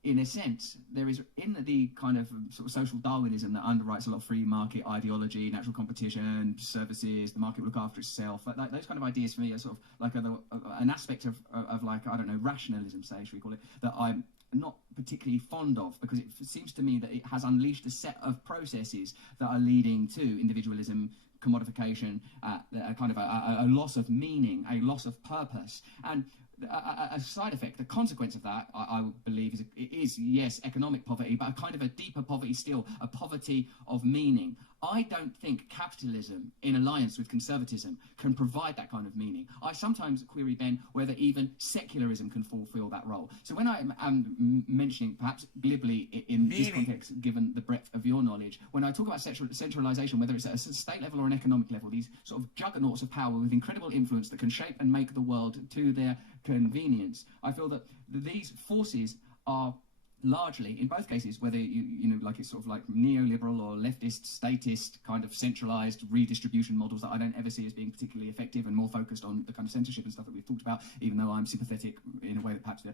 in a sense, there is in the kind of sort of social Darwinism that underwrites a lot of free market ideology, natural competition, services, the market will look after itself. Like those kind of ideas for me are sort of like an aspect of like, I don't know, rationalism, say, should we call it, that I'm not particularly fond of, because it seems to me that it has unleashed a set of processes that are leading to individualism, commodification, a kind of a loss of meaning, a loss of purpose, and a side effect, the consequence of that, I believe, is yes, economic poverty, but a kind of a deeper poverty still, a poverty of meaning. I don't think capitalism, in alliance with conservatism, can provide that kind of meaning. I sometimes query, Ben, whether even secularism can fulfill that role. So when I am mentioning, perhaps glibly in this context, given the breadth of your knowledge, when I talk about centralisation, whether it's at a state level or an economic level, these sort of juggernauts of power with incredible influence that can shape and make the world to their convenience, I feel that these forces are largely, in both cases, whether you know, like it's sort of like neoliberal or leftist, statist kind of centralized redistribution models that I don't ever see as being particularly effective and more focused on the kind of censorship and stuff that we've talked about, even though I'm sympathetic in a way that perhaps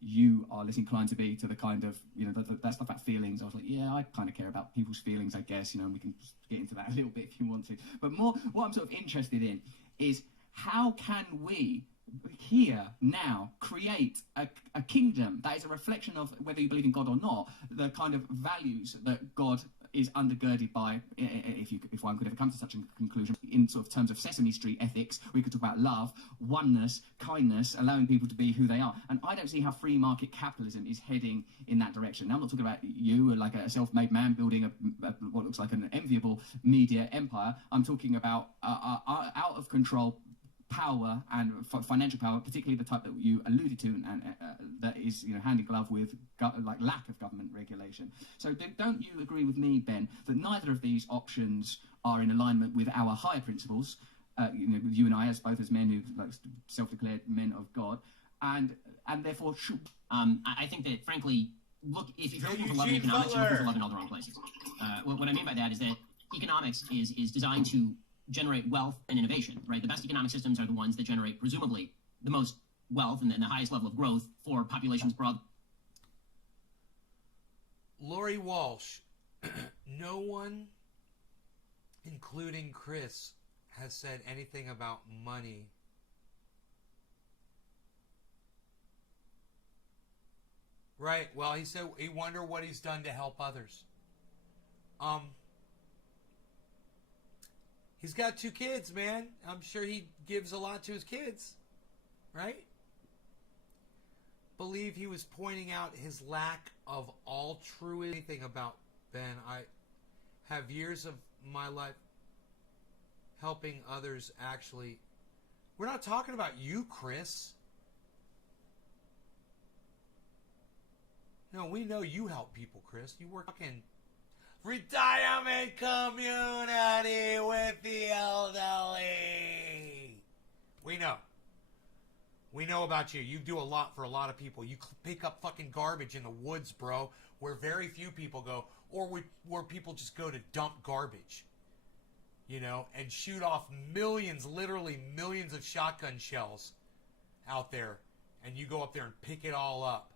you are less inclined to be to the kind of, you know, that stuff about feelings. I was like, yeah, I kind of care about people's feelings, I guess, you know, and we can get into that a little bit if you want to. But more, what I'm sort of interested in is how can we here, now, create a kingdom that is a reflection of, whether you believe in God or not, the kind of values that God is undergirded by, if one could ever come to such a conclusion, in sort of terms of Sesame Street ethics, we could talk about love, oneness, kindness, allowing people to be who they are. And I don't see how free market capitalism is heading in that direction. Now, I'm not talking about you, like a self-made man building what looks like an enviable media empire. I'm talking about out of control power and financial power, particularly the type that you alluded to, and that is, hand in glove with like lack of government regulation. So don't you agree with me, Ben, that neither of these options are in alignment with our higher principles? You and I, as both as men who like self-declared men of God, and therefore should. I think that, frankly, look, if you're looking for love in economics, you're looking for love in all the wrong places. What I mean by that is that economics is designed to generate wealth and innovation, right? The best economic systems are the ones that generate, presumably, the most wealth and the highest level of growth for populations broad. Lori Walsh, no one, including Chris, has said anything about money. Right, well, he said he wonder what he's done to help others. He's got 2 kids, man. I'm sure he gives a lot to his kids, right? Believe he was pointing out his lack of altruism. Anything about Ben? I have years of my life helping others. Actually, we're not talking about you, Chris. No, we know you help people, Chris. You work in retirement community with the elderly. We know. We know about you. You do a lot for a lot of people. You pick up fucking garbage in the woods, bro, where very few people go, or where people just go to dump garbage, and shoot off millions, literally millions of shotgun shells out there, and you go up there and pick it all up.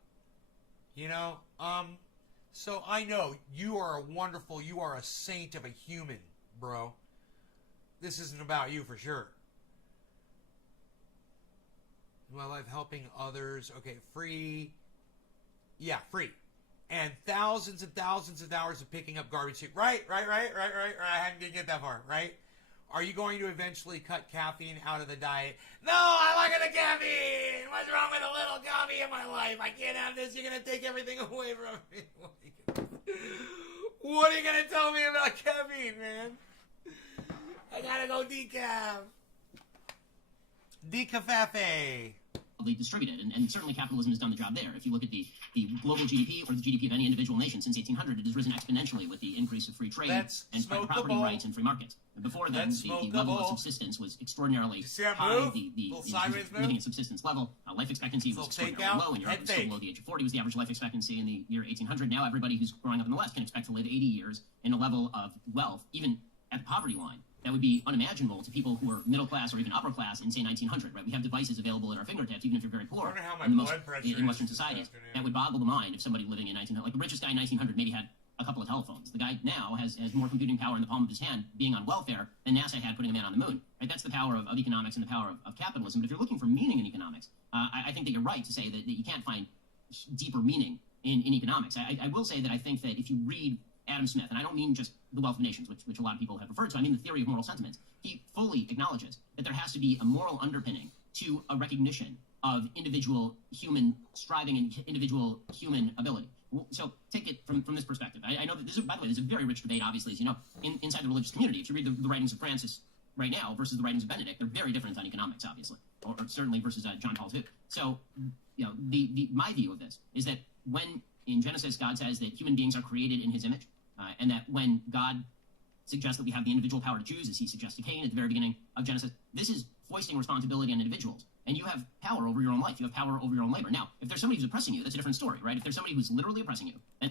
So I know you are you are a saint of a human, bro. This isn't about you for sure. My life helping others. Okay, free. Yeah, free. And thousands and thousands of hours of picking up garbage. Right. I didn't get that far, right? Are you going to eventually cut caffeine out of the diet? No, I like the caffeine. What's wrong with a little coffee in my life? I can't have this. You're going to take everything away from me. What are you going to tell me about caffeine, man? I got to go decaf. Decafafe. Distributed, and certainly capitalism has done the job there. If you look at the global GDP or the GDP of any individual nation since 1800, it has risen exponentially with the increase of free trade and private property rights and free markets. And before then, the level of subsistence was extraordinarily high. The living at subsistence level, life expectancy was extraordinarily low in Europe. It was still below the age of 40 was the average life expectancy in the year 1800. Now everybody who's growing up in the West can expect to live 80 years in a level of wealth, even at the poverty line, that would be unimaginable to people who are middle class or even upper class in, say, 1900, right? We have devices available at our fingertips, even if you're very poor in Western societies. That would boggle the mind if somebody living in 1900, like the richest guy in 1900 maybe had a couple of telephones. The guy now has more computing power in the palm of his hand being on welfare than NASA had putting a man on the moon, right? That's the power of economics and the power of capitalism. But if you're looking for meaning in economics, I think that you're right to say that you can't find deeper meaning in economics. I will say that I think that if you read Adam Smith, and I don't mean just The Wealth of Nations, which a lot of people have referred to, I mean the theory of moral sentiments. He fully acknowledges that there has to be a moral underpinning to a recognition of individual human striving and individual human ability. So take it from this perspective. I know that this is, by the way, there's a very rich debate, obviously, as you know, inside the religious community. If you read the writings of Francis right now versus the writings of Benedict, they're very different on economics, obviously, or certainly versus John Paul II. So, my view of this is that when in Genesis God says that human beings are created in his image, and that when God suggests that we have the individual power to choose, as he suggests to Cain at the very beginning of Genesis, this is foisting responsibility on individuals. And you have power over your own life. You have power over your own labor. Now, if there's somebody who's oppressing you, that's a different story, right? If there's somebody who's literally oppressing you, then...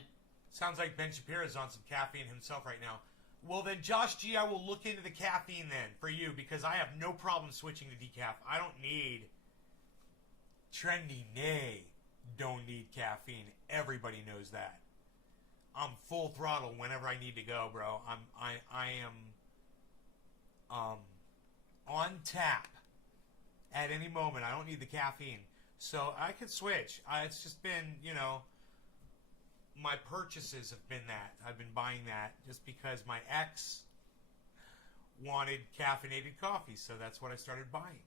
Sounds like Ben Shapiro's on some caffeine himself right now. Well, then, Josh G, I will look into the caffeine then for you, because I have no problem switching to decaf. I don't need... Trendy Nay don't need caffeine. Everybody knows that. I'm full throttle whenever I need to go, bro. I am on tap at any moment. I don't need the caffeine. So I could switch. It's just been, my purchases have been that. I've been buying that just because my ex wanted caffeinated coffee. So that's what I started buying,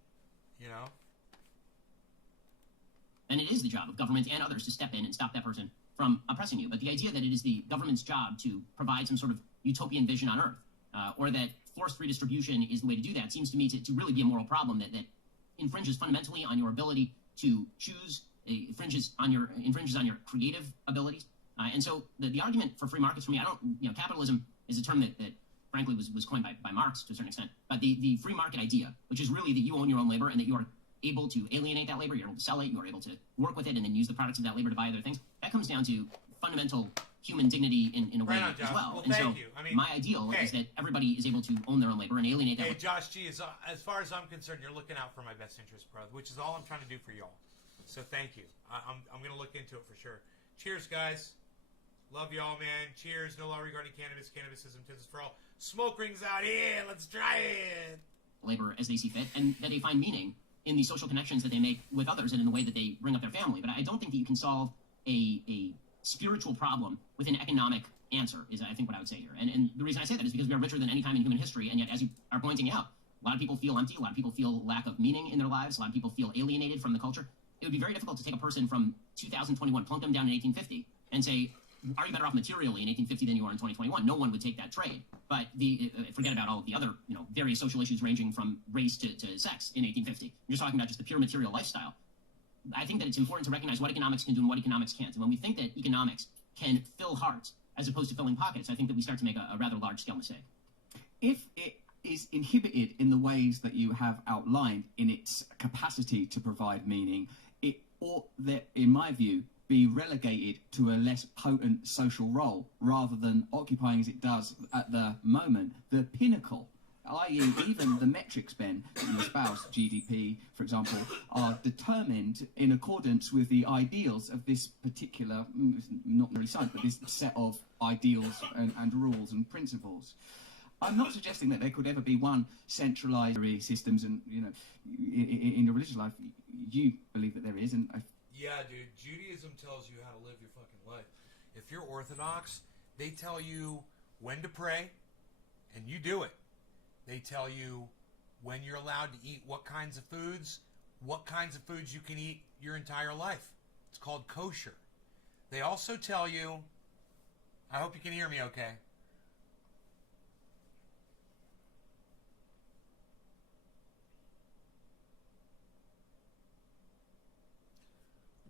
And it is the job of government and others to step in and stop that person from oppressing you. But the idea that it is the government's job to provide some sort of utopian vision on Earth, or that forced redistribution is the way to do that, seems to me to really be a moral problem that infringes fundamentally on your ability to choose, infringes on your creative abilities. And so the argument for free markets for me, capitalism is a term that frankly was coined by Marx to a certain extent. But the free market idea, which is really that you own your own labor and that you are able to alienate that labor, you're able to sell it, you are able to work with it and then use the products of that labor to buy other things, that comes down to fundamental human dignity in a way Right on, as well. Well, and thank so you. I mean, my ideal is that everybody is able to own their own labor and alienate that Hey, labor. Josh G, as far as I'm concerned, you're looking out for my best interest, brother, which is all I'm trying to do for y'all. So thank you. I'm going to look into it for sure. Cheers, guys. Love y'all, man. Cheers. No law regarding cannabis. Cannabisism, business for all. Smoke rings out here. Let's try it. Labor as they see fit, and that they find meaning in the social connections that they make with others and in the way that they bring up their family. But I don't think that you can solve a spiritual problem with an economic answer, is I think what I would say here. And the reason I say that is because we are richer than any time in human history, and yet, as you are pointing out, a lot of people feel empty, a lot of people feel lack of meaning in their lives, a lot of people feel alienated from the culture. It would be very difficult to take a person from 2021, plunk them down in 1850, and say, are you better off materially in 1850 than you are in 2021? No one would take that trade. But forget about all of the other, various social issues ranging from race to sex in 1850. You're just talking about just the pure material lifestyle. I think that it's important to recognize what economics can do and what economics can't. And when we think that economics can fill hearts as opposed to filling pockets, I think that we start to make a rather large-scale mistake. If it is inhibited in the ways that you have outlined in its capacity to provide meaning, it ought, in my view, be relegated to a less potent social role rather than occupying, as it does at the moment, the pinnacle, i.e. even the metrics, Ben, that you espouse, GDP, for example, are determined in accordance with the ideals of this particular, not really science, but this set of ideals and rules and principles. I'm not suggesting that there could ever be one centralized systems and, in your religious life, you believe that there is, and Yeah, dude. Judaism tells you how to live your fucking life. If you're Orthodox, they tell you when to pray, and you do it. They tell you when you're allowed to eat what kinds of foods you can eat your entire life. It's called kosher. They also tell you, I hope you can hear me okay.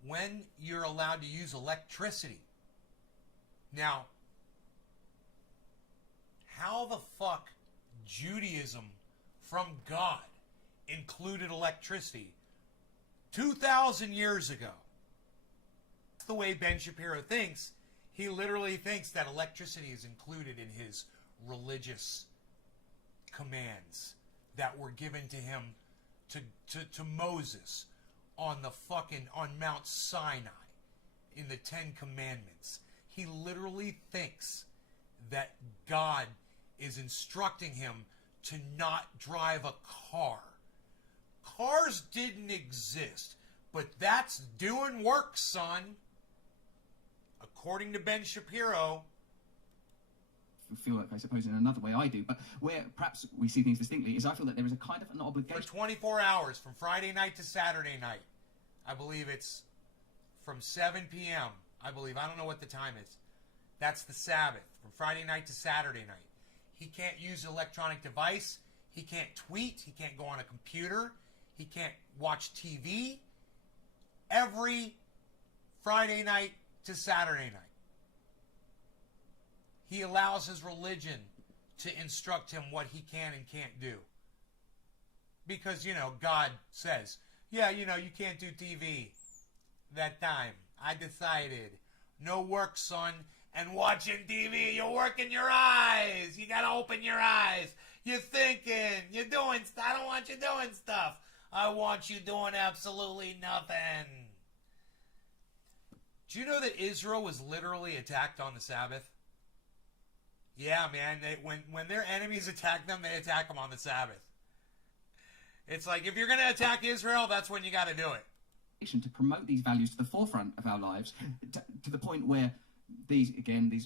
When you're allowed to use electricity. Now, how the fuck Judaism from God included electricity 2,000 years ago? That's the way Ben Shapiro thinks. He literally thinks that electricity is included in his religious commands that were given to him to Moses on Mount Sinai in the Ten Commandments. He literally thinks that God is instructing him to not drive a car. Cars didn't exist, but that's doing work, son. According to Ben Shapiro. Feel like, I suppose, in another way I do, but where perhaps we see things distinctly is I feel that there is a kind of an obligation. For 24 hours, from Friday night to Saturday night. I believe it's from 7 p.m. I don't know what the time is. That's the Sabbath, from Friday night to Saturday night. He can't use an electronic device. He can't tweet. He can't go on a computer. He can't watch TV. Every Friday night to Saturday night. He allows his religion to instruct him what he can and can't do. Because, God says, yeah, you can't do TV that time. I decided. No work, son. And watching TV, you're working your eyes. You got to open your eyes. You're thinking. You're doing stuff. I don't want you doing stuff. I want you doing absolutely nothing. Do you know that Israel was literally attacked on the Sabbath? Yeah, man. When their enemies attack them, they attack them on the Sabbath. It's like, if you're going to attack Israel, that's when you got to do it. To promote these values to the forefront of our lives, to the point where these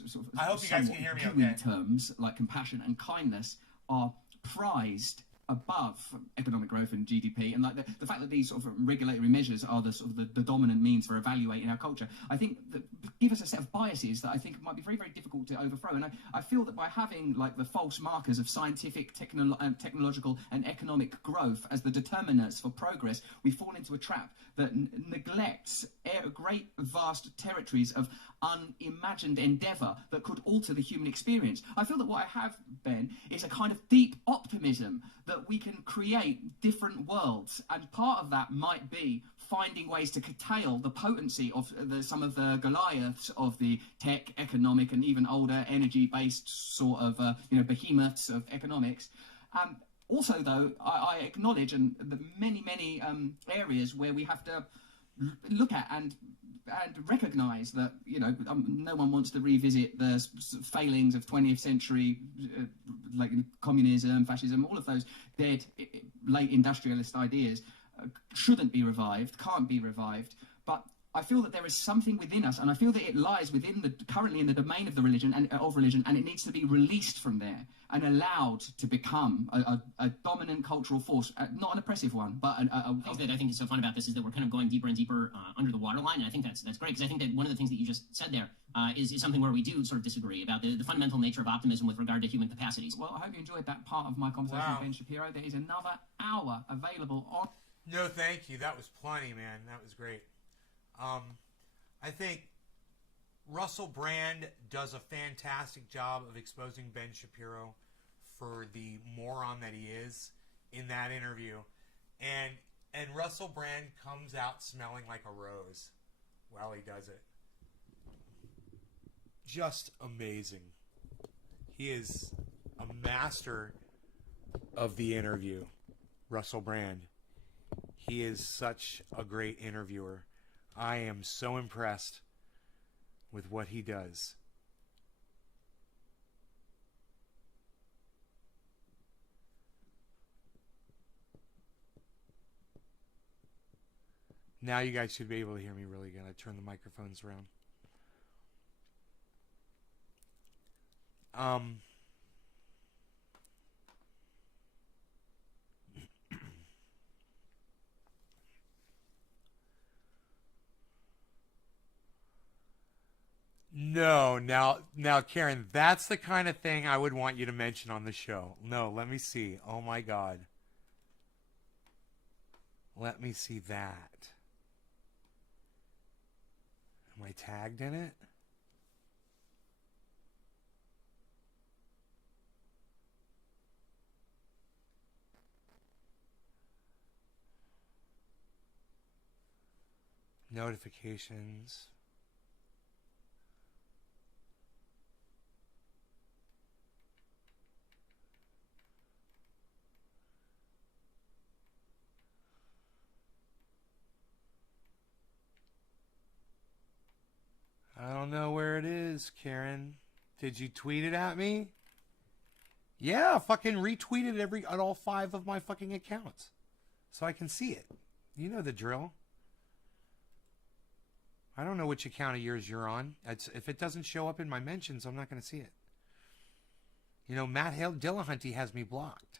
sort of I hope you guys can hear me okay. terms like compassion and kindness are prized above economic growth and GDP, and like the fact that these sort of regulatory measures are the sort of the dominant means for evaluating our culture, I think that give us a set of biases that I think might be very, very difficult to overthrow. And I feel that by having like the false markers of scientific, technological and economic growth as the determinants for progress, we fall into a trap that neglects great vast territories of unimagined endeavour that could alter the human experience. I feel that what I have, Ben, is a kind of deep optimism that we can create different worlds, and part of that might be finding ways to curtail the potency of some of the Goliaths of the tech, economic, and even older energy-based sort of behemoths of economics. Also, though, I acknowledge the many areas where we have to look at and recognise that no one wants to revisit the failings of 20th century like communism, fascism, all of those dead late industrialist ideas shouldn't be revived, can't be revived. But I feel that there is something within us, and I feel that it lies currently in the domain of religion, and it needs to be released from there and allowed to become a dominant cultural force, not an oppressive one, but that I think is so fun about this is that we're kind of going deeper and deeper under the waterline, and I think that's great, because I think that one of the things that you just said there is something where we do sort of disagree about the fundamental nature of optimism with regard to human capacities. Well, I hope you enjoyed that part of my conversation with Ben Shapiro. There is another hour available on... No, thank you. That was plenty, man. That was great. I think Russell Brand does a fantastic job of exposing Ben Shapiro for the moron that he is in that interview. And Russell Brand comes out smelling like a rose while he does it. Just amazing. He is a master of the interview, Russell Brand. He is such a great interviewer. I am so impressed with what he does. Now you guys should be able to hear me really good. I turn the microphones around. No, now, Karen, that's the kind of thing I would want you to mention on the show. No, let me see. Oh my God. Let me see that. Am I tagged in it? Notifications. I don't know where it is, Karen. Did you tweet it at me? Yeah, fucking retweet it on all 5 of my fucking accounts so I can see it. You know the drill. I don't know which account of yours you're on. If it doesn't show up in my mentions, I'm not going to see it. You know, Matt Dillahunty has me blocked.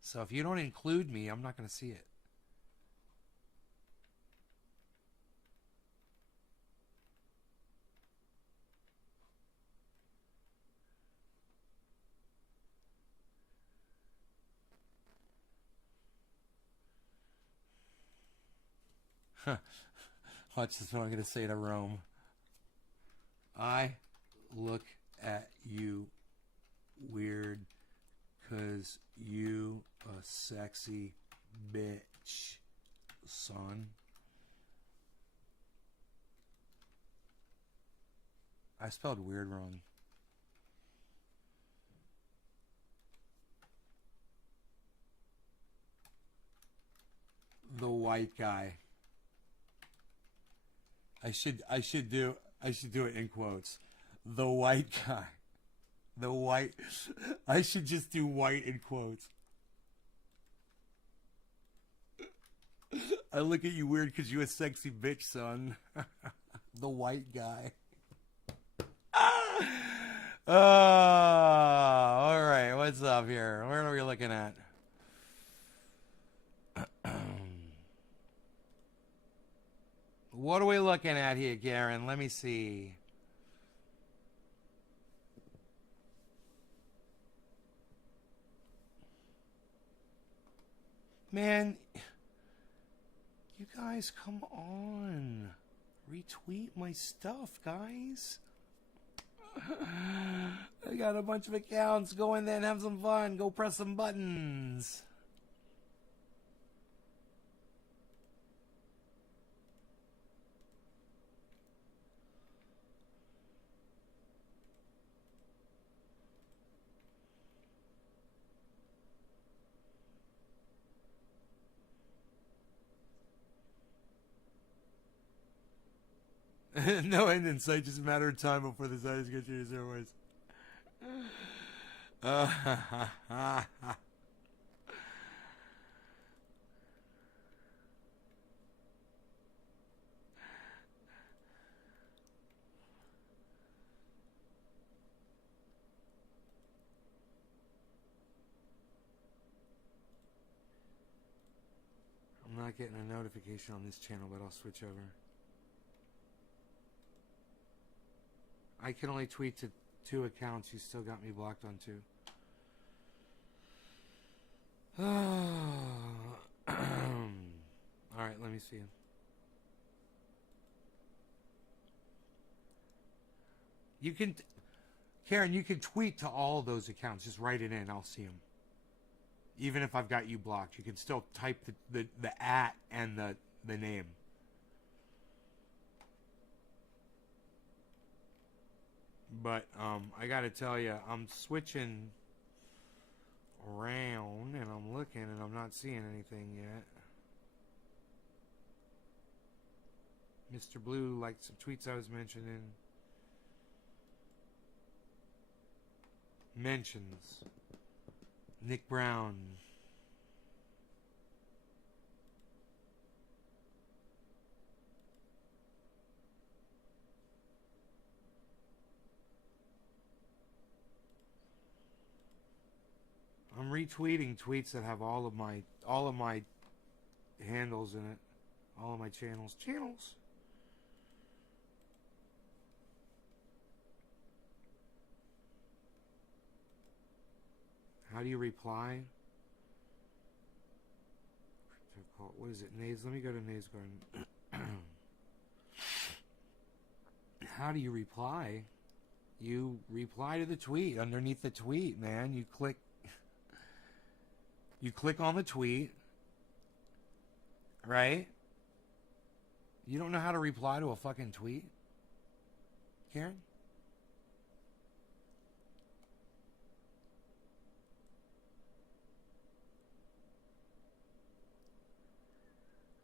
So if you don't include me, I'm not going to see it. Watch this, what I'm going to say to Rome. I look at you weird because you a sexy bitch, son. I spelled weird wrong. The white guy. I should do it in quotes. The white guy. The white. I should just do white in quotes. I look at you weird because you a sexy bitch, son. The white guy. All right. What's up here? Where are we looking at? What are we looking at here, Karen? Let me see. Man, you guys, come on. Retweet my stuff, guys. I got a bunch of accounts. Go in there and have some fun. Go press some buttons. No end in sight, just a matter of time before the site is going to your servers. I'm not getting a notification on this channel, but I'll switch over. I can only tweet to 2 accounts. You still got me blocked on 2. Alright, let me see. You can... Karen, you can tweet to all those accounts. Just write it in. I'll see them. Even if I've got you blocked. You can still type the at and the name. But I gotta tell you, I'm switching around and I'm looking and I'm not seeing anything yet. Mr. Blue liked some tweets I was mentioning. Mentions. Nick Brown. I'm retweeting tweets that have all of my handles in it, all of my channels. How do you reply? What is it? Nays. Let me go to Nays Garden. How do you reply? You reply to the tweet. Underneath the tweet, man, you click. You click on the tweet, right? You don't know how to reply to a fucking tweet, Karen?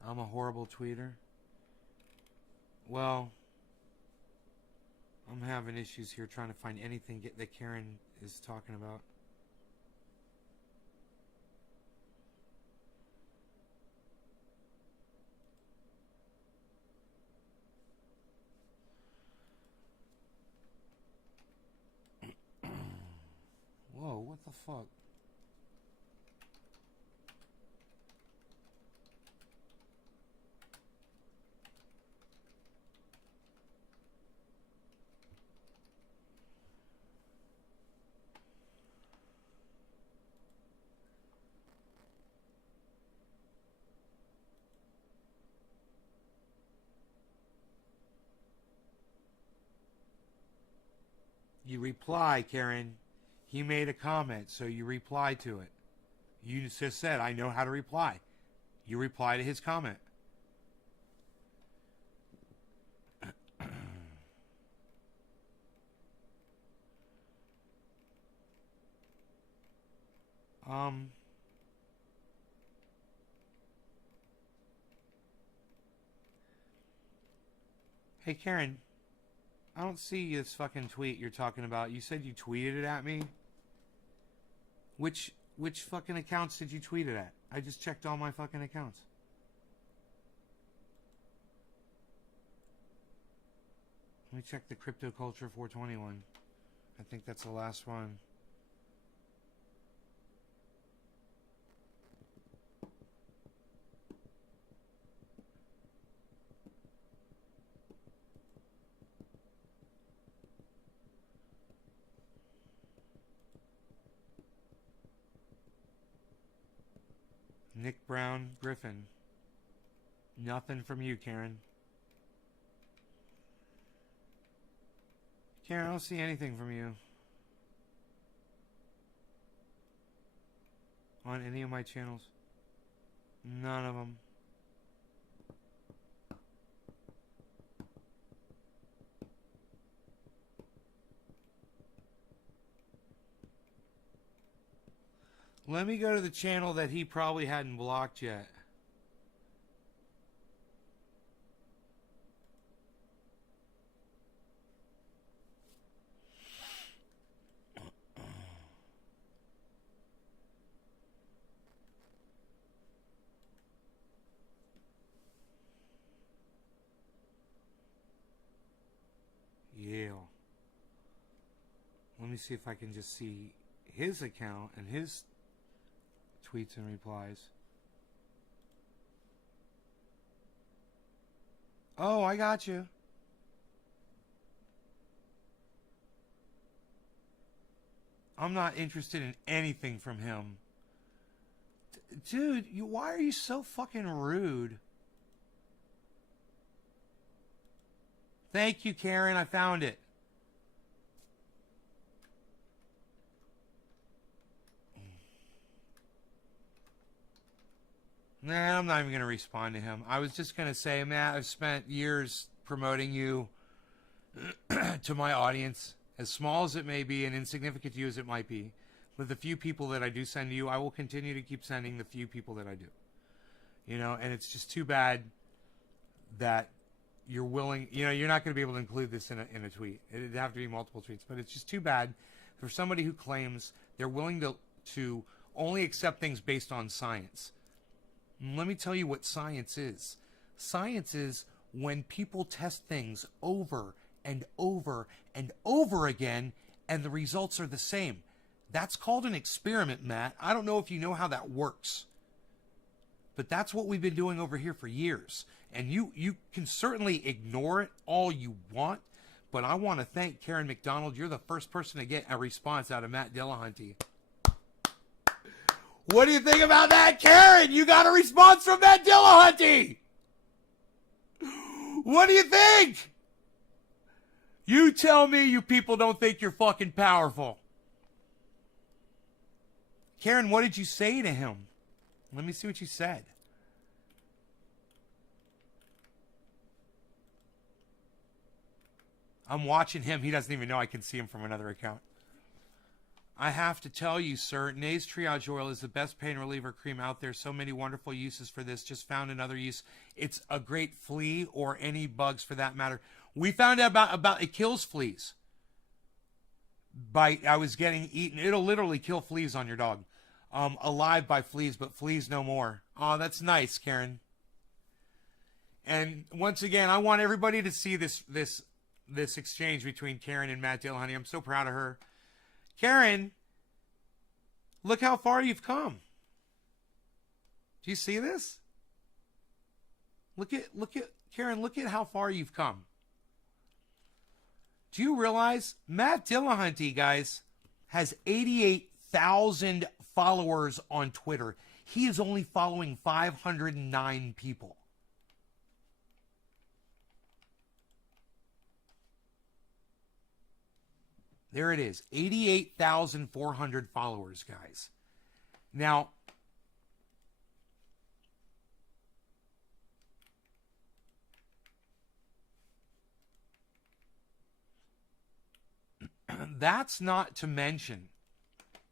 I'm a horrible tweeter. Well, I'm having issues here trying to find anything that Karen is talking about. Whoa, what the fuck? You reply, Karen. He made a comment, so you reply to it. You just said, I know how to reply. You reply to his comment. Hey, Karen. I don't see this fucking tweet you're talking about. You said you tweeted it at me. Which fucking accounts did you tweet it at? I just checked all my fucking accounts. Let me check the Crypto Culture 421. I think that's the last one. Nick Brown Griffin. Nothing from you, Karen. Karen, I don't see anything from you on any of my channels. None of them. Let me go to the channel that he probably hadn't blocked yet. Yale. Let me see if I can just see his account and his tweets and replies. Oh, I got you. I'm not interested in anything from him. Dude, why are you so fucking rude? Thank you, Karen. I found it. Nah, I'm not even going to respond to him. I was just going to say, Matt, I've spent years promoting you to my audience, as small as it may be and insignificant to you as it might be. With the few people that I do send to you, I will continue to keep sending the few people that I do. You know, and it's just too bad that you're willing, you know, you're not going to be able to include this in a tweet. It'd have to be multiple tweets, but it's just too bad for somebody who claims they're willing to only accept things based on science. And let me tell you what science is. Science is when people test things over and over and over again, and the results are the same. That's called an experiment, Matt. I don't know if you know how that works, but that's what we've been doing over here for years. And you can certainly ignore it all you want, but I want to thank Karen McDonald. You're the first person to get a response out of Matt Dillahunty. What do you think about that, Karen? You got a response from Matt Dillahunty. What do you think? You tell me you people don't think you're fucking powerful. Karen, what did you say to him? Let me see what you said. I'm watching him. He doesn't even know I can see him from another account. I have to tell you, sir, Nay's Triage Oil is the best pain reliever cream out there. So many wonderful uses for this. Just found another use. It's a great flea or any bugs for that matter. We found out about it kills fleas. I was getting eaten. It'll literally kill fleas on your dog. Alive by fleas, but fleas no more. Oh, that's nice, Karen. And once again, I want everybody to see this exchange between Karen and Matt Dillahunty. I'm so proud of her. Karen, look how far you've come. Do you see this? Look at Karen, look at how far you've come. Do you realize Matt Dillahunty, guys, has 88,000 followers on Twitter. He is only following 509 people. There it is. 88,400 followers, guys. Now, that's not to mention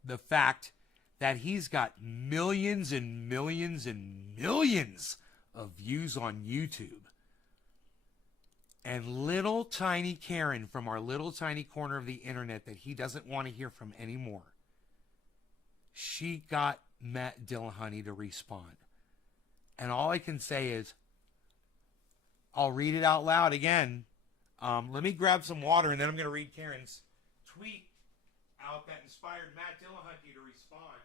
the fact that he's got millions and millions and millions of views on YouTube. And little tiny Karen from our little tiny corner of the internet that he doesn't want to hear from anymore, she got Matt Dillahunty to respond. And all I can say is, I'll read it out loud again. Let me grab some water, and then I'm going to read Karen's tweet out that inspired Matt Dillahunty to respond.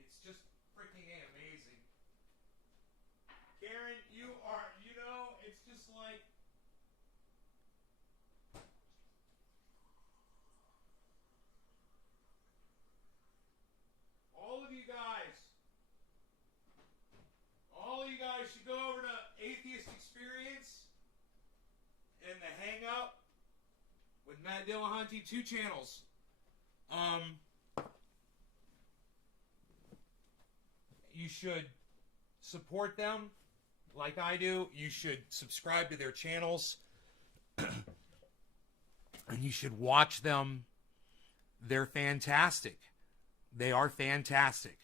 It's just freaking amazing. Karen, it's just like... All of you guys should go over to Atheist Experience and the Hangout with Matt Dillahunty, 2 channels. You should support them like I do. You should subscribe to their channels. And you should watch them. They're fantastic. They are fantastic.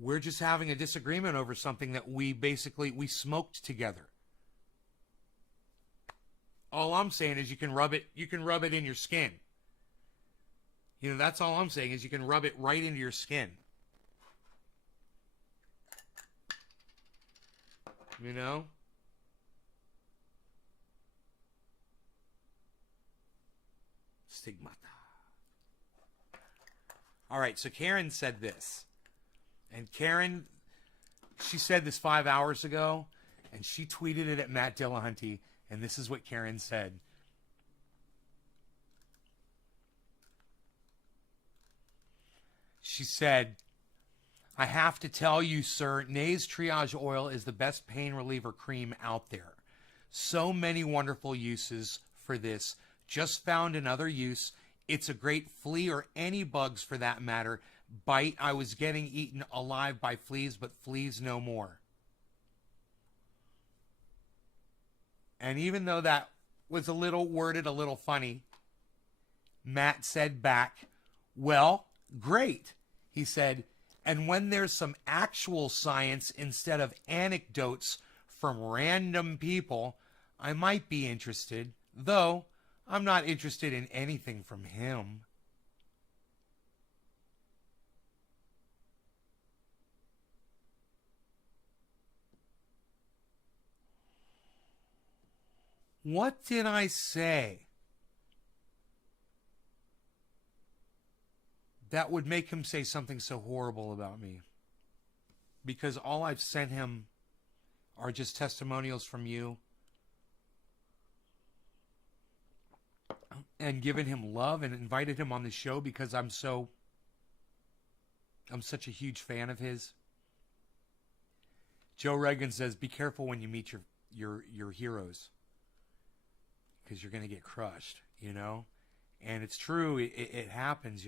We're just having a disagreement over something that we smoked together. All I'm saying is you can rub it in your skin. That's all I'm saying is you can rub it right into your skin. Stigmata. All right, so Karen said this. And Karen, she said this 5 hours ago, and she tweeted it at Matt Dillahunty, and this is what Karen said. She said, I have to tell you, sir, Nay's Triage Oil is the best pain reliever cream out there. So many wonderful uses for this. Just found another use. It's a great flea or any bugs for that matter. Bite. I was getting eaten alive by fleas, but fleas no more. And even though that was worded a little funny, Matt said back, well, great. He said, and when there's some actual science instead of anecdotes from random people, I might be interested, though I'm not interested in anything from him. What did I say that would make him say something so horrible about me? Because all I've sent him are just testimonials from you and given him love and invited him on the show because I'm such a huge fan of his. Joe Reagan says, be careful when you meet your heroes, because you're going to get crushed, And it's true. It happens,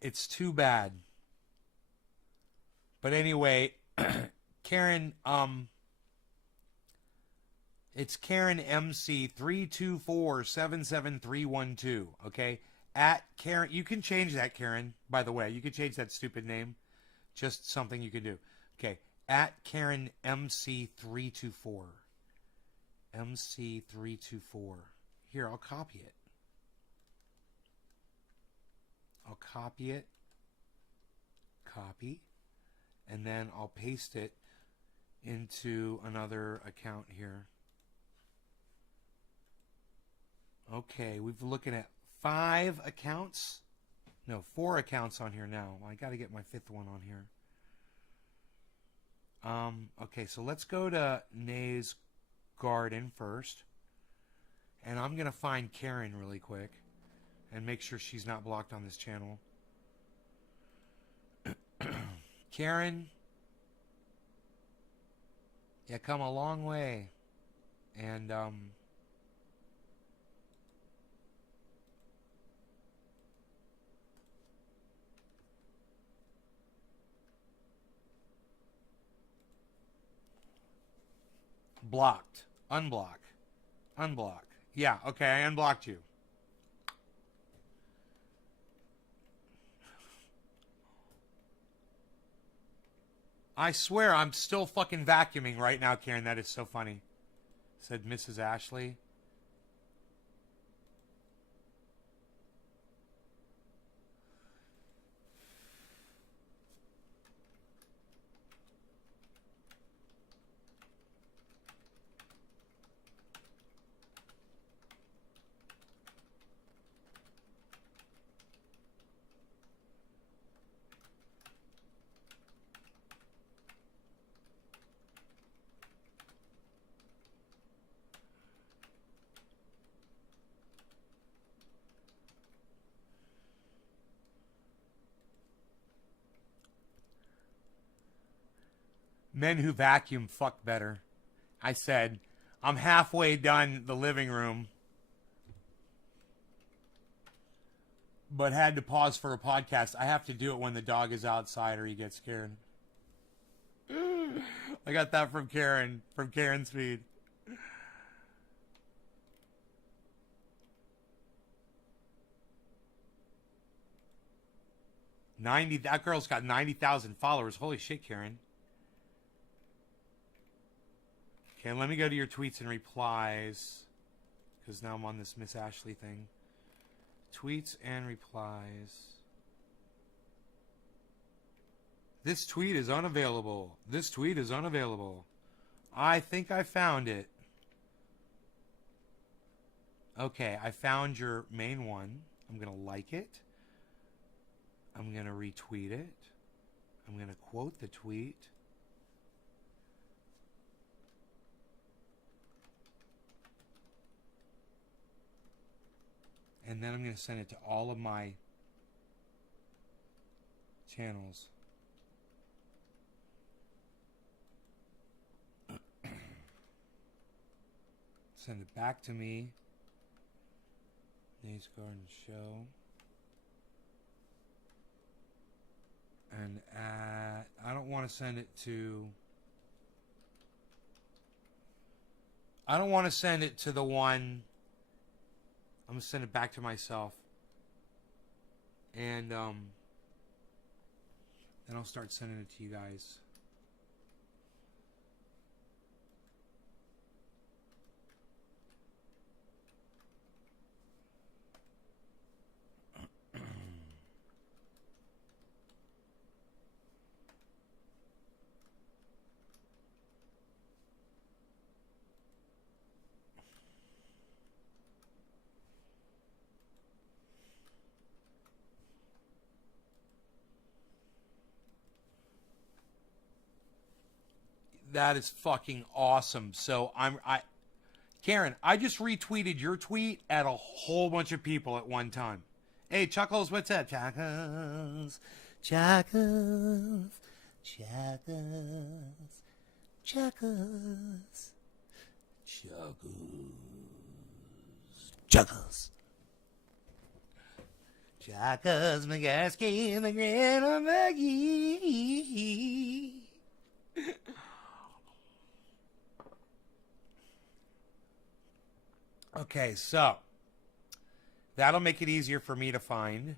It's too bad. But anyway, Karen, it's Karen MC 324-77312, okay? At Karen, you can change that, Karen, by the way. You can change that stupid name. Just something you can do. Okay, at Karen MC 324. MC 324. Here, I'll copy it. I'll copy it. Copy. And then I'll paste it into another account here. Okay, we're looking at 5 accounts. No, 4 accounts on here now. I got to get my 5th one on here. Okay, so let's go to Nay's Garden first. And I'm going to find Karen really quick and make sure she's not blocked on this channel. Karen, you come a long way. And, blocked. Unblock. Unblock. Yeah, okay, I unblocked you. I swear I'm still fucking vacuuming right now, Karen. That is so funny. Said Mrs. Ashley. Men who vacuum fuck better. I said, I'm halfway done the living room, but had to pause for a podcast. I have to do it when the dog is outside or he gets scared. I got that from Karen Speed. That girl's got 90,000 followers. Holy shit, Karen. Okay, let me go to your tweets and replies, because now I'm on this Miss Ashley thing. Tweets and replies. This tweet is unavailable. This tweet is unavailable. I think I found it. Okay, I found your main one. I'm going to like it. I'm going to retweet it. I'm going to quote the tweet. And then I'm going to send it to all of my channels. Send it back to me. Nate's Garden Show. And I don't want to send it to... I don't want to send it to the one... I'm going to send it back to myself. And then I'll start sending it to you guys. That is fucking awesome. So Karen, I just retweeted your tweet at a whole bunch of people at one time. Hey, Chuckles, what's up? Chuckles, Chuckles, Chuckles, Chuckles, Chuckles, Chuckles. Chuckles McGasky, the Grandma Maggie. Okay, so that'll make it easier for me to find.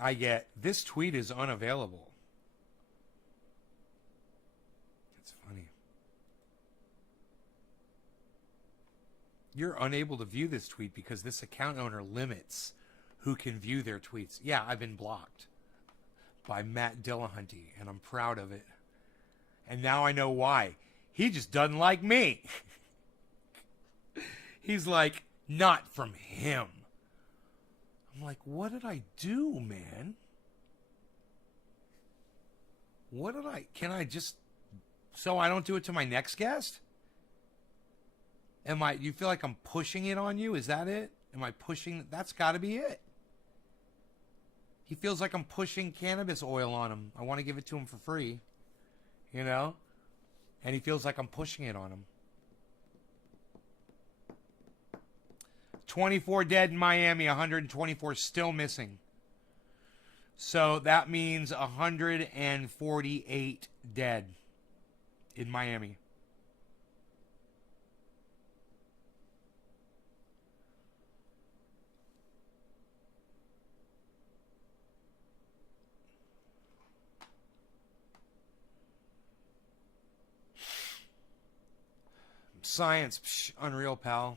I get, this tweet is unavailable. That's funny. You're unable to view this tweet because this account owner limits who can view their tweets. Yeah, I've been blocked by Matt Dillahunty, and I'm proud of it. And now I know why. He just doesn't like me. He's like, not from him. I'm like, what did I do, man? What did can I just, so I don't do it to my next guest? You feel like I'm pushing it on you? Is that it? Am I pushing? That's got to be it. He feels like I'm pushing cannabis oil on him. I want to give it to him for free. You know? And he feels like I'm pushing it on him. 24 dead in Miami, 124 still missing. So that means 148 dead in Miami. Science, psh, unreal, pal.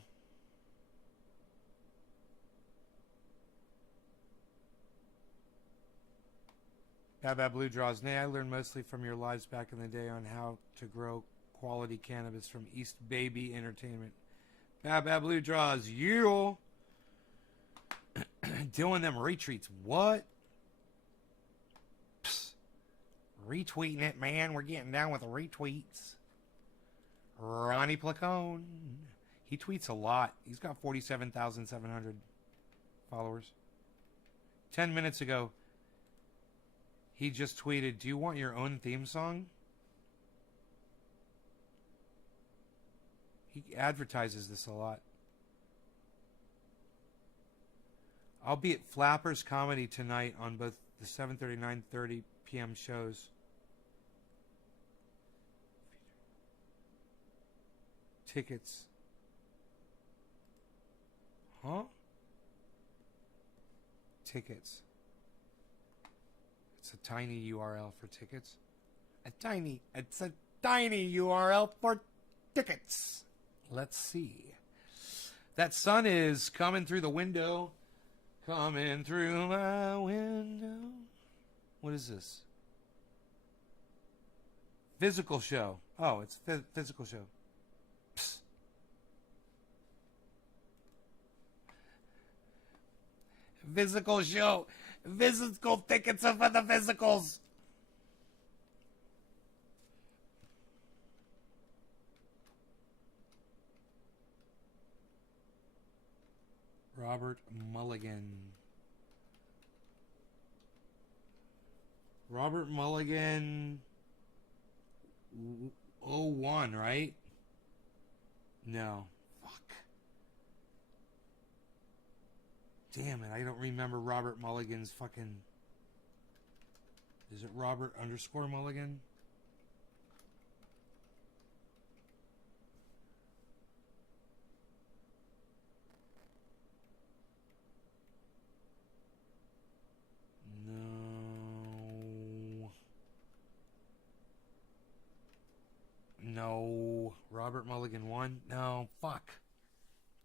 Bad Blue Draws. Nay, I learned mostly from your lives back in the day on how to grow quality cannabis from East Baby Entertainment. Bad Blue Draws. You doing them retweets. What? Psst. Retweeting it, man. We're getting down with the retweets. Ronnie Placone. He tweets a lot. He's got 47,700 followers. 10 minutes ago, He just tweeted, "Do you want your own theme song?" He advertises this a lot. I'll be at Flappers Comedy tonight on both the 7:30 and 9:30 p.m. shows. Tickets. Huh? Tickets. It's a tiny URL for tickets. It's a tiny URL for tickets. Let's see. That sun is coming through the window. Coming through my window. What is this? Physical show. Oh, it's physical show. Psst. Physical show. Physical tickets are for the physicals. Robert Mulligan. Robert Mulligan 01, right? No. Fuck. Damn it, I don't remember Robert Mulligan's fucking... Is it Robert _ Mulligan? No. Robert Mulligan 1? No. Fuck.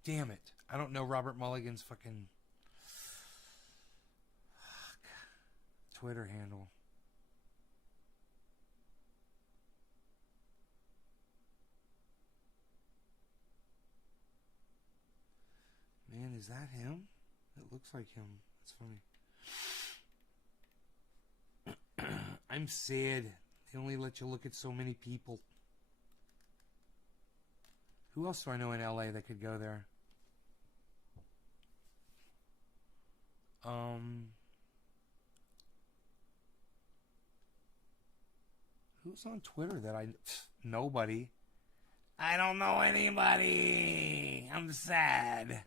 Damn it. I don't know Robert Mulligan's fucking... Fuck. Twitter handle. Man, is that him? It looks like him. That's funny. I'm sad. They only let you look at so many people. Who else do I know in LA that could go there? Who's on Twitter that I... Nobody. I don't know anybody. I'm sad.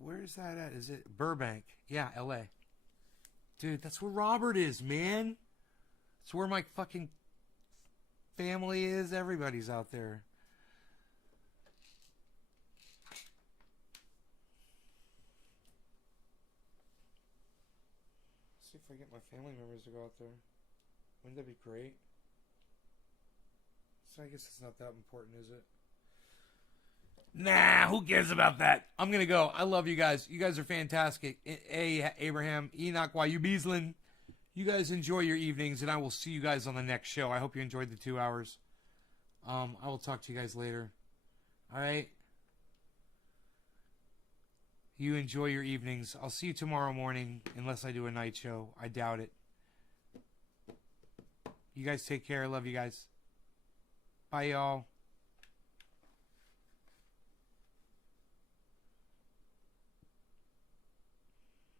Where's that at? Is it Burbank? Yeah, LA. Dude, that's where Robert is, man. It's where my fucking family is. Everybody's out there. See if I get my family members to go out there. Wouldn't that be great? So I guess it's not that important, is it? Nah, who cares about that? I'm going to go. I love you guys. You guys are fantastic. A. Abraham, Enoch, Y.U. Beaslin. You guys enjoy your evenings, and I will see you guys on the next show. I hope you enjoyed the 2 hours. I will talk to you guys later. All right? You enjoy your evenings. I'll see you tomorrow morning, unless I do a night show. I doubt it. You guys take care. I love you guys. Bye, y'all.